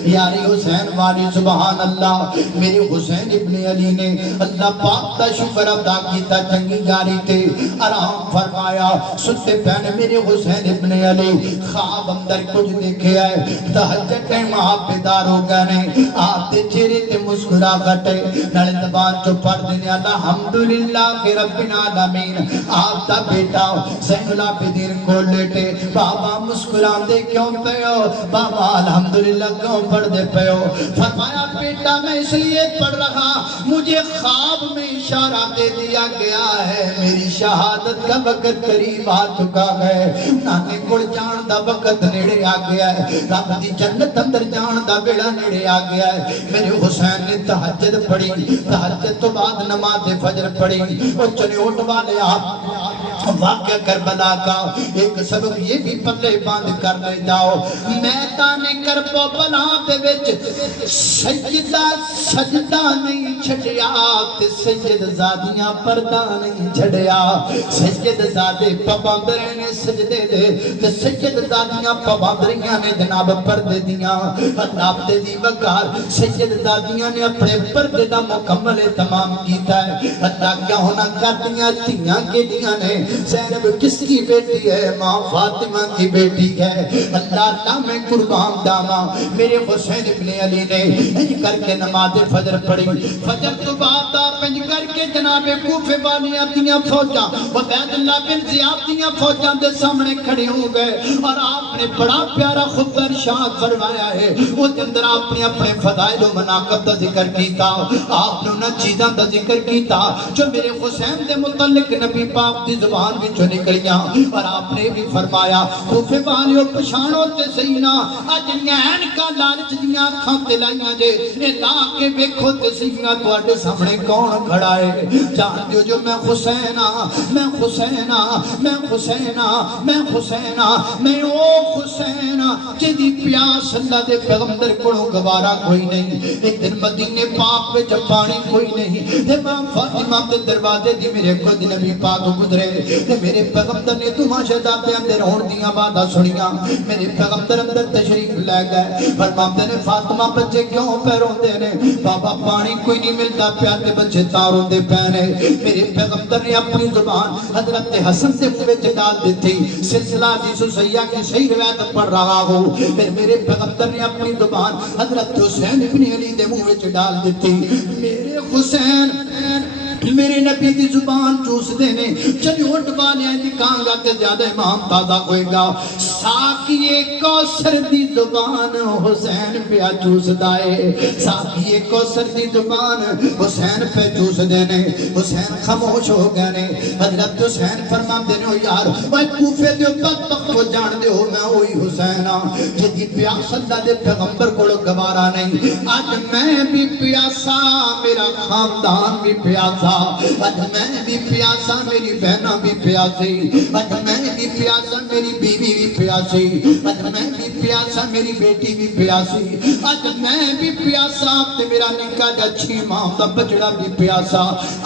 یاری حسین والی سبحان اللہ میرے حسین ابن علی نے اللہ پاک دا شکر ادا کیتا چنگی یاری تے آرام فرمایا ستے پہنے میرے حسین ابن علی خواب اندر کچھ دیکھے آئے تہجد ٹائم آپ بیدار ہو گئے نے آتے چہرے تے مسکرا گھٹے نڑے زبان چو پڑھ دینے الحمدللہ کہ رب العالمین آپ دا بیٹا زین العابدین کو لیٹے بابا مسکران دے کیوں پہ ہو بابا الحمدللہ کیوں پڑھ دے پہ ہو فرمایا بیٹا میں اس لیے پڑھ رہا مجھے خواب میں اشارہ دے دیا گیا ہے میری شہادت کا وقت قریب آ چکا ہے نانے کڑ جان دا وقت نیڑے آ گیا ہے رب دی جنت اندر جان دا بیڑا نیڑے آ گیا ہے میرے حسین نے تہجد پڑھی تہجد تو بعد نماز فجر پڑھی وہ چنیوٹ والے آپ واقعہ کربلا کا ایک سبب یہ بھی پلے باندھ کر لے جاؤ میدان کربلا دے وچ سجدہ سجدہ نہیں چھڑیا تے سید زادیاں پردہ نہیں چھڑیا سید زادے پابندرے نے سجدے دے تے سید زادیاں پابندریاں نے جناب پردے دیاں اللہ دے دی وقار سید زادیاں نے اپنے پردے دا مکمل تمام کیتا ہے اللہ کیا ہونا کرتیاں تیاں کے دیاں نے زینب کس کی بیٹی ہے ماں فاطمہ کی بیٹی ہے اللہ اللہ میں قربان جاواں میرے حسین ابن علی نے انج کر کے نماز فجر پڑھی فجر تو بعد آپ انج کر کے جناب کوفے والیاں دیاں فوجاں عبید اللہ بن زیاد دیاں فوجاں دے سامنے کھڑے ہو گئے اور آپ نے بڑا پیارا خطبہ ارشاد فرمایا ہے اس کے اندر آپ نے اپنے فضائل و مناقب دا ذکر کیتا آپ نے انہاں چیزاں دا ذکر کیتا جو میرے حسین دے متعلق نبی پاک دی زبان وچوں نکلیاں اور آپ نے بھی فرمایا صوفے والیو پچھانو تے سہی نا اجڑیاں اینکاں لالچ دیاں اکھاں تے لائیاں جے اے لا کے ویکھو تے سہی نا تواڈے سامنے کون کھڑا ہے جان دیو جو میں حسین ہاں میں حسین ہاں میں حسین ہاں میں حسین ہاں میں او حسین ہاں جدی پیاس اللہ دے پیغمبر کولوں گوارا کوئی نہیں ایک دن مدینے پاک وچ پانی کوئی نہیں تے ماں فاطمہ دے دروازے دی میرے خود نبی پاک گزرے تے میرے پیغمبر نے تمہاں شہزادے اندر ہون دیاں باتاں سنیاں میرے پیغمبر اندر تشریف لے گئے فرماتے نے فاطمہ بچے کیوں پہ روندے نے بابا پانی کوئی نہیں ملتا پیا تے بچے تار روندے پے نے میرے پیغمبر نے اپنی زبان حضرت حسن سے منہ وچ ڈال دیتی سلسلہ حدیث صحیحہ کی صحیح روایت پڑھ رہا ہوں پھر میرے پیغمبر نے اپنی زبان حضرت حسین ابن علی دے منہ وچ ڈال دیتی میرے حسین میرے نبی دی زبان چوس دینے چلی اٹھ والے ہیں دکھاں گا کہ زیادہ امام تازہ ہوئے گا ساکیے کوثر دی زبان حسین پہ چوس دائے ساکیے کوثر دی زبان حسین پہ چوس دینے حسین خاموش ہو گئے نے حضرت حسین فرما دینے ہو یار میں کوفے دے بدبخت کو جان دے ہو میں ہوئی حسین جدی پیاس اللہ دے پیغمبر کو گوارا نہیں آج میں بھی پیاسا میرا خاندان بھی پیاسا آج میں بھی پیاسا میری بہنہ بھی پیاسی آج میں بھی پیاسا میری بیوی بھی پیاسی آج میں بھی پیاسا میری بیٹی بھی پیاسی آج میں بھی پیاسا تے میرا نکاح جا چھی ماں دا بچڑا بھی پیاسا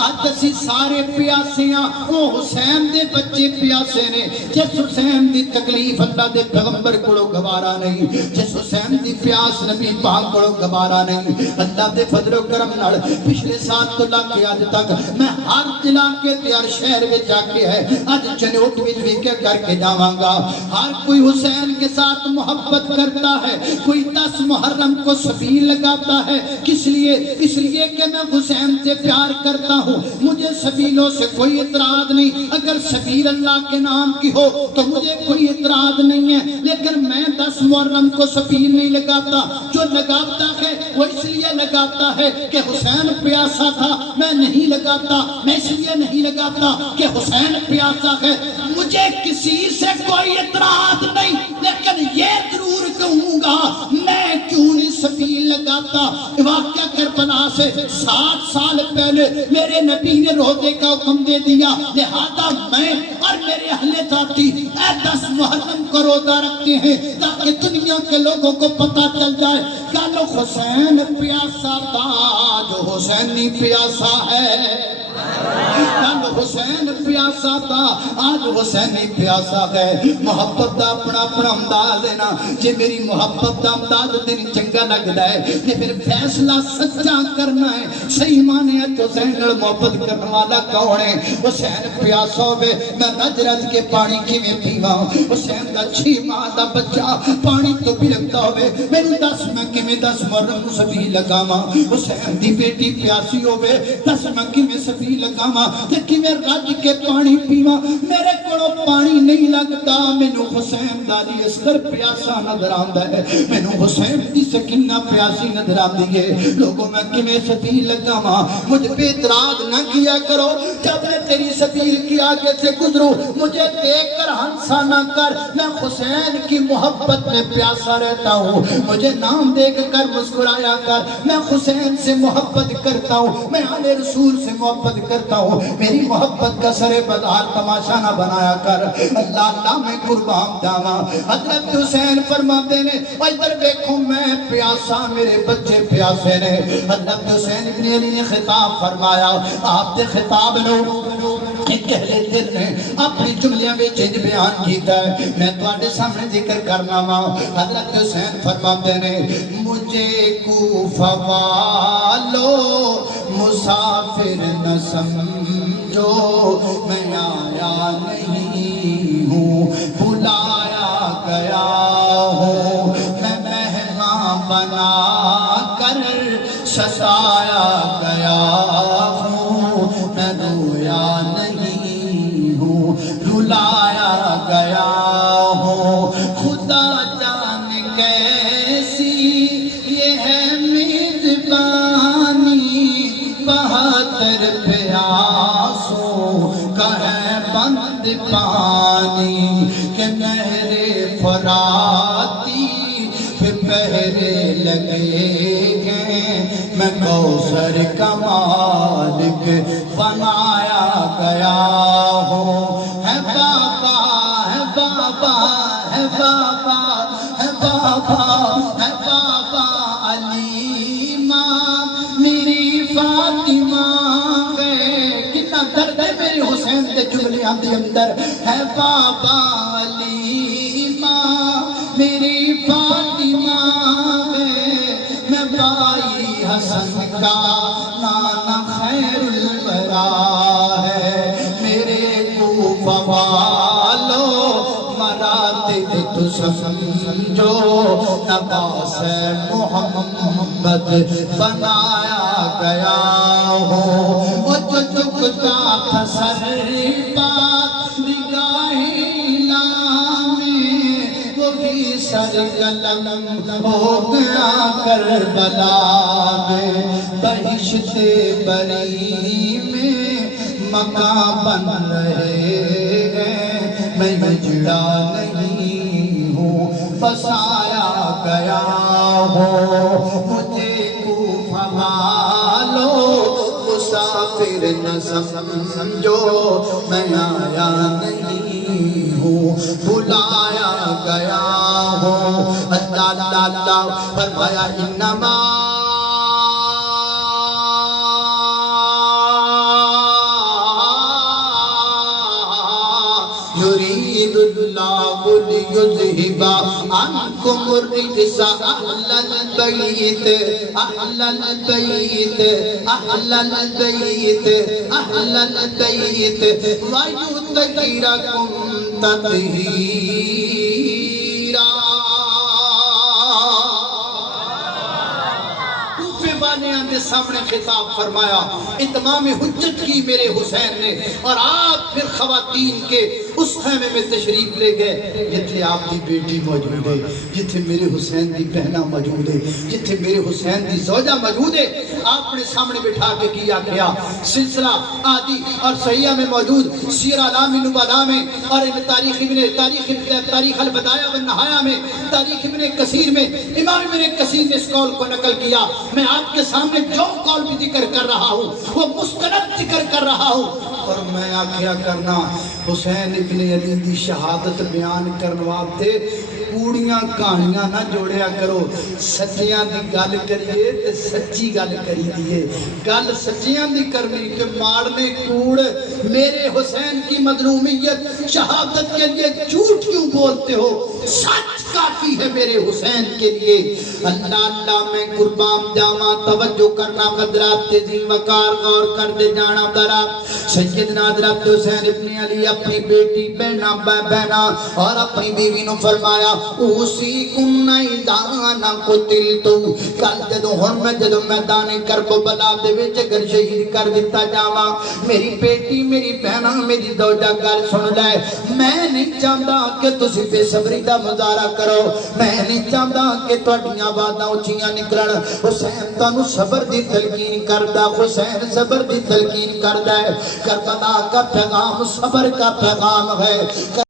آج اسی سارے پیاسیاں وہ حسین دے بچے پیاسے نے جس حسین دی تکلیف اللہ دے پیغمبر کو گوارا نہیں جس حسین دی پیاس نبی پاک کو گوارا نہیں اللہ دے فضل و کرم نال پچھلے 7 تو لگ کے آج تک میں ہر دلا کے تیار شہر میں جا کے ہے آج چنوٹ میں بھی کیا کر کے جاواں گا ہر کوئی حسین کے ساتھ محبت کرتا ہے کوئی 10 محرم کو سبیل لگاتا ہے کس لیے اس لیے کہ میں حسین سے پیار کرتا ہوں مجھے سبیلوں سے کوئی اعتراض نہیں اگر سبیل اللہ کے نام کی ہو تو مجھے کوئی اعتراض نہیں ہے لیکن میں 10 محرم کو سبیل نہیں لگاتا جو لگاتا ہے وہ اس لیے لگاتا ہے کہ حسین پیاسا تھا میں نہیں لگاتا میں اس لیے نہیں لگاتا کہ حسین پیاسا ہے مجھے کسی سے کوئی اعتراض نہیں لیکن یہ ضرور کہوں گا میں کیوں نہیں سبیل لگاتا واقعہ کربلا سے 7 سال پہلے میرے نبی نے روزے کا حکم دے دیا لہذا میں اور میرے اہل ساتھی 10 محرم کو روزہ رکھتے ہیں تاکہ دنیا کے لوگوں کو پتہ چل جائے کہ لو حسین پیاسا تھا جو حسین نہیں پیاسا ہے کل حسین پیاسا تھا آج حسین پیاسا ہے محبت دا اپنا اپنا انداز ہے نا جے میری محبت دا انداز تیری چنگا لگتا ہے جے پھر فیصلہ سچا کرنا ہے صحیح مانے ہے تو حسین نال محبت کرنے والا کون ہے حسین پیاسا ہوئے میں رج رج کے پانی کی میں پیواں حسین دا 6 ماہ دا بچہ پانی تو بھی لگتا ہوئے میری 10 میں کی میں 10 محرم سبھی لگاواں حسین دی بیٹی پیاسی ہوئے 10 میں کی میں سبھی لگاواں کہ میں رج کے پانی پیواں میرے کو پانی نہیں لگتا مینو حسین داری اصغر پیاسا نظر آندا ہے مینو حسین دی سکینہ پیاسی نظر آندی ہے لوگوں میں کہ میں سبیل لگاواں مجھ پہ اعتراض نہ کیا کرو جب میں تیری سبیل کی آگے سے گزروں مجھے دیکھ کر ہنسا نہ کر میں حسین کی محبت میں پیاسا رہتا ہوں مجھے نام دیکھ کر مسکرایا کر میں حسین سے محبت کرتا ہوں میں آل رسول سے محبت کرتا ہوں میری محبت کا سر بازار تماشا نہ بنایا کر اللہ اللہ میں قربان جاواں حضرت حسین فرماتے نے ادھر دیکھو میں پیاسا میرے بچے پیاسے نے حضرت حسین ابن علی نے خطاب فرمایا آپ دے خطاب لو ایک اہل دل نے اپنی جملیاں میں چیز بیان کیتا ہے میں تواڈے سامنے ذکر کرنا وا حضرت حسین فرماتے نے مجھے کوفہ والو مسافر نہ سمجھو میں آیا نہیں ہوں بلایا گیا ہوں میں مہمان بنا کر ستایا گیا ہوں میں رویا نہیں ہوں رلایا گیا ہوں خدا جان کیسی یہ ہے میزبانی بہتر پیاسوں کا ہے بند پانی کہ نہر فراتی پھر پہرے لگے ہیں میں کوثر کا مالک بنایا گیا ہوں ہے بابا ہے بابا ہے بابا ہے بابا ہے بابا علی ماں میری فاطمہ ہے کتنا درد ہے میری حسین دے جملیاں دے اندر ہے بابا علی ماں میری فاطمہ ہے میں بھائی حسن کا نانا خیر الورا ہے میرے کوفہ والو مراتب تو سمجھو نباس محمد بنایا گیا ہوں وہ جو جھکتا تھا سر بات نگاہ وہی سر قلم ہو گیا کربلا میں بہشت بری میں مکان بن رہے ہیں میں ہجڑا نہیں ہوں بسایا گیا ہوں مجھے کوفہ والو مسافر نہ سمجھو میں آیا نہیں ہوں بلایا گیا ہوں اللہ فرمایا انما يريد الله ليذهب عنكم الرجس أهل البيت أهل البيت أهل البيت أهل البيت ويطهركم تطهيرا کے سامنے خطاب فرمایا اتمام حجت کی میرے حسین نے اور آپ پھر خواتین کے اس خیمے میں تشریف لے گئے جتھے آپ کی بیٹی موجود ہے جتھے میرے حسین کی بہنہ موجود ہے جتھے میرے حسین کی زوجہ موجود ہے آپ نے سامنے بٹھا کے کیا سلسلہ آدی اور صحیحہ میں موجود سیر اعلام نبلاء میں اور تاریخ البدایہ والنہایہ میں تاریخ ابن کثیر میں امام ابن کثیر نے اس قول کو نقل کیا میں آپ کے سامنے جو قول بھی ذکر کر رہا ہوں وہ مستند ذکر کر رہا ہوں اور میں آکھیا کرنا حسین ابن علی دی شہادت بیان کرنواتے کوڑیاں کہانیاں نہ جوڑیا کرو سچیاں دی گل کریے تے سچی گل کری دیئے گل سچیاں دی کرنی کہ مارنے کوڑ میرے حسین کی مظلومیت شہادت کے لیے جھوٹ کیوں بولتے ہو سچ کافی ہے میرے حسین کے لیے اللہ میں قربان جاما توجہ کرنا قدرات تیزی وقار غور کر دے جانا درا سیدنا حضرت حسین ابن علی اپنی بیٹی بہنا اور اپنی بیوی نو فرمایا اوسی کن ایدانا قتل تو کل جدو میدان کربلا دے وچ اگر شہید کر دیتا جاوا میری بیٹی میری بہنا میری زوجہ گل سن لے میں نہیں چاہتا کہ تسی بے صبری دا مظاہرہ کرو میں نہیں چاہتا کہ تہاڈیاں باتاں اونچیاں نکلن حسین تانوں صبر دی تلقین کردا حسین صبر دی تلقین کردا ہے کربلا کا پیغام صبر کا پیغام ہے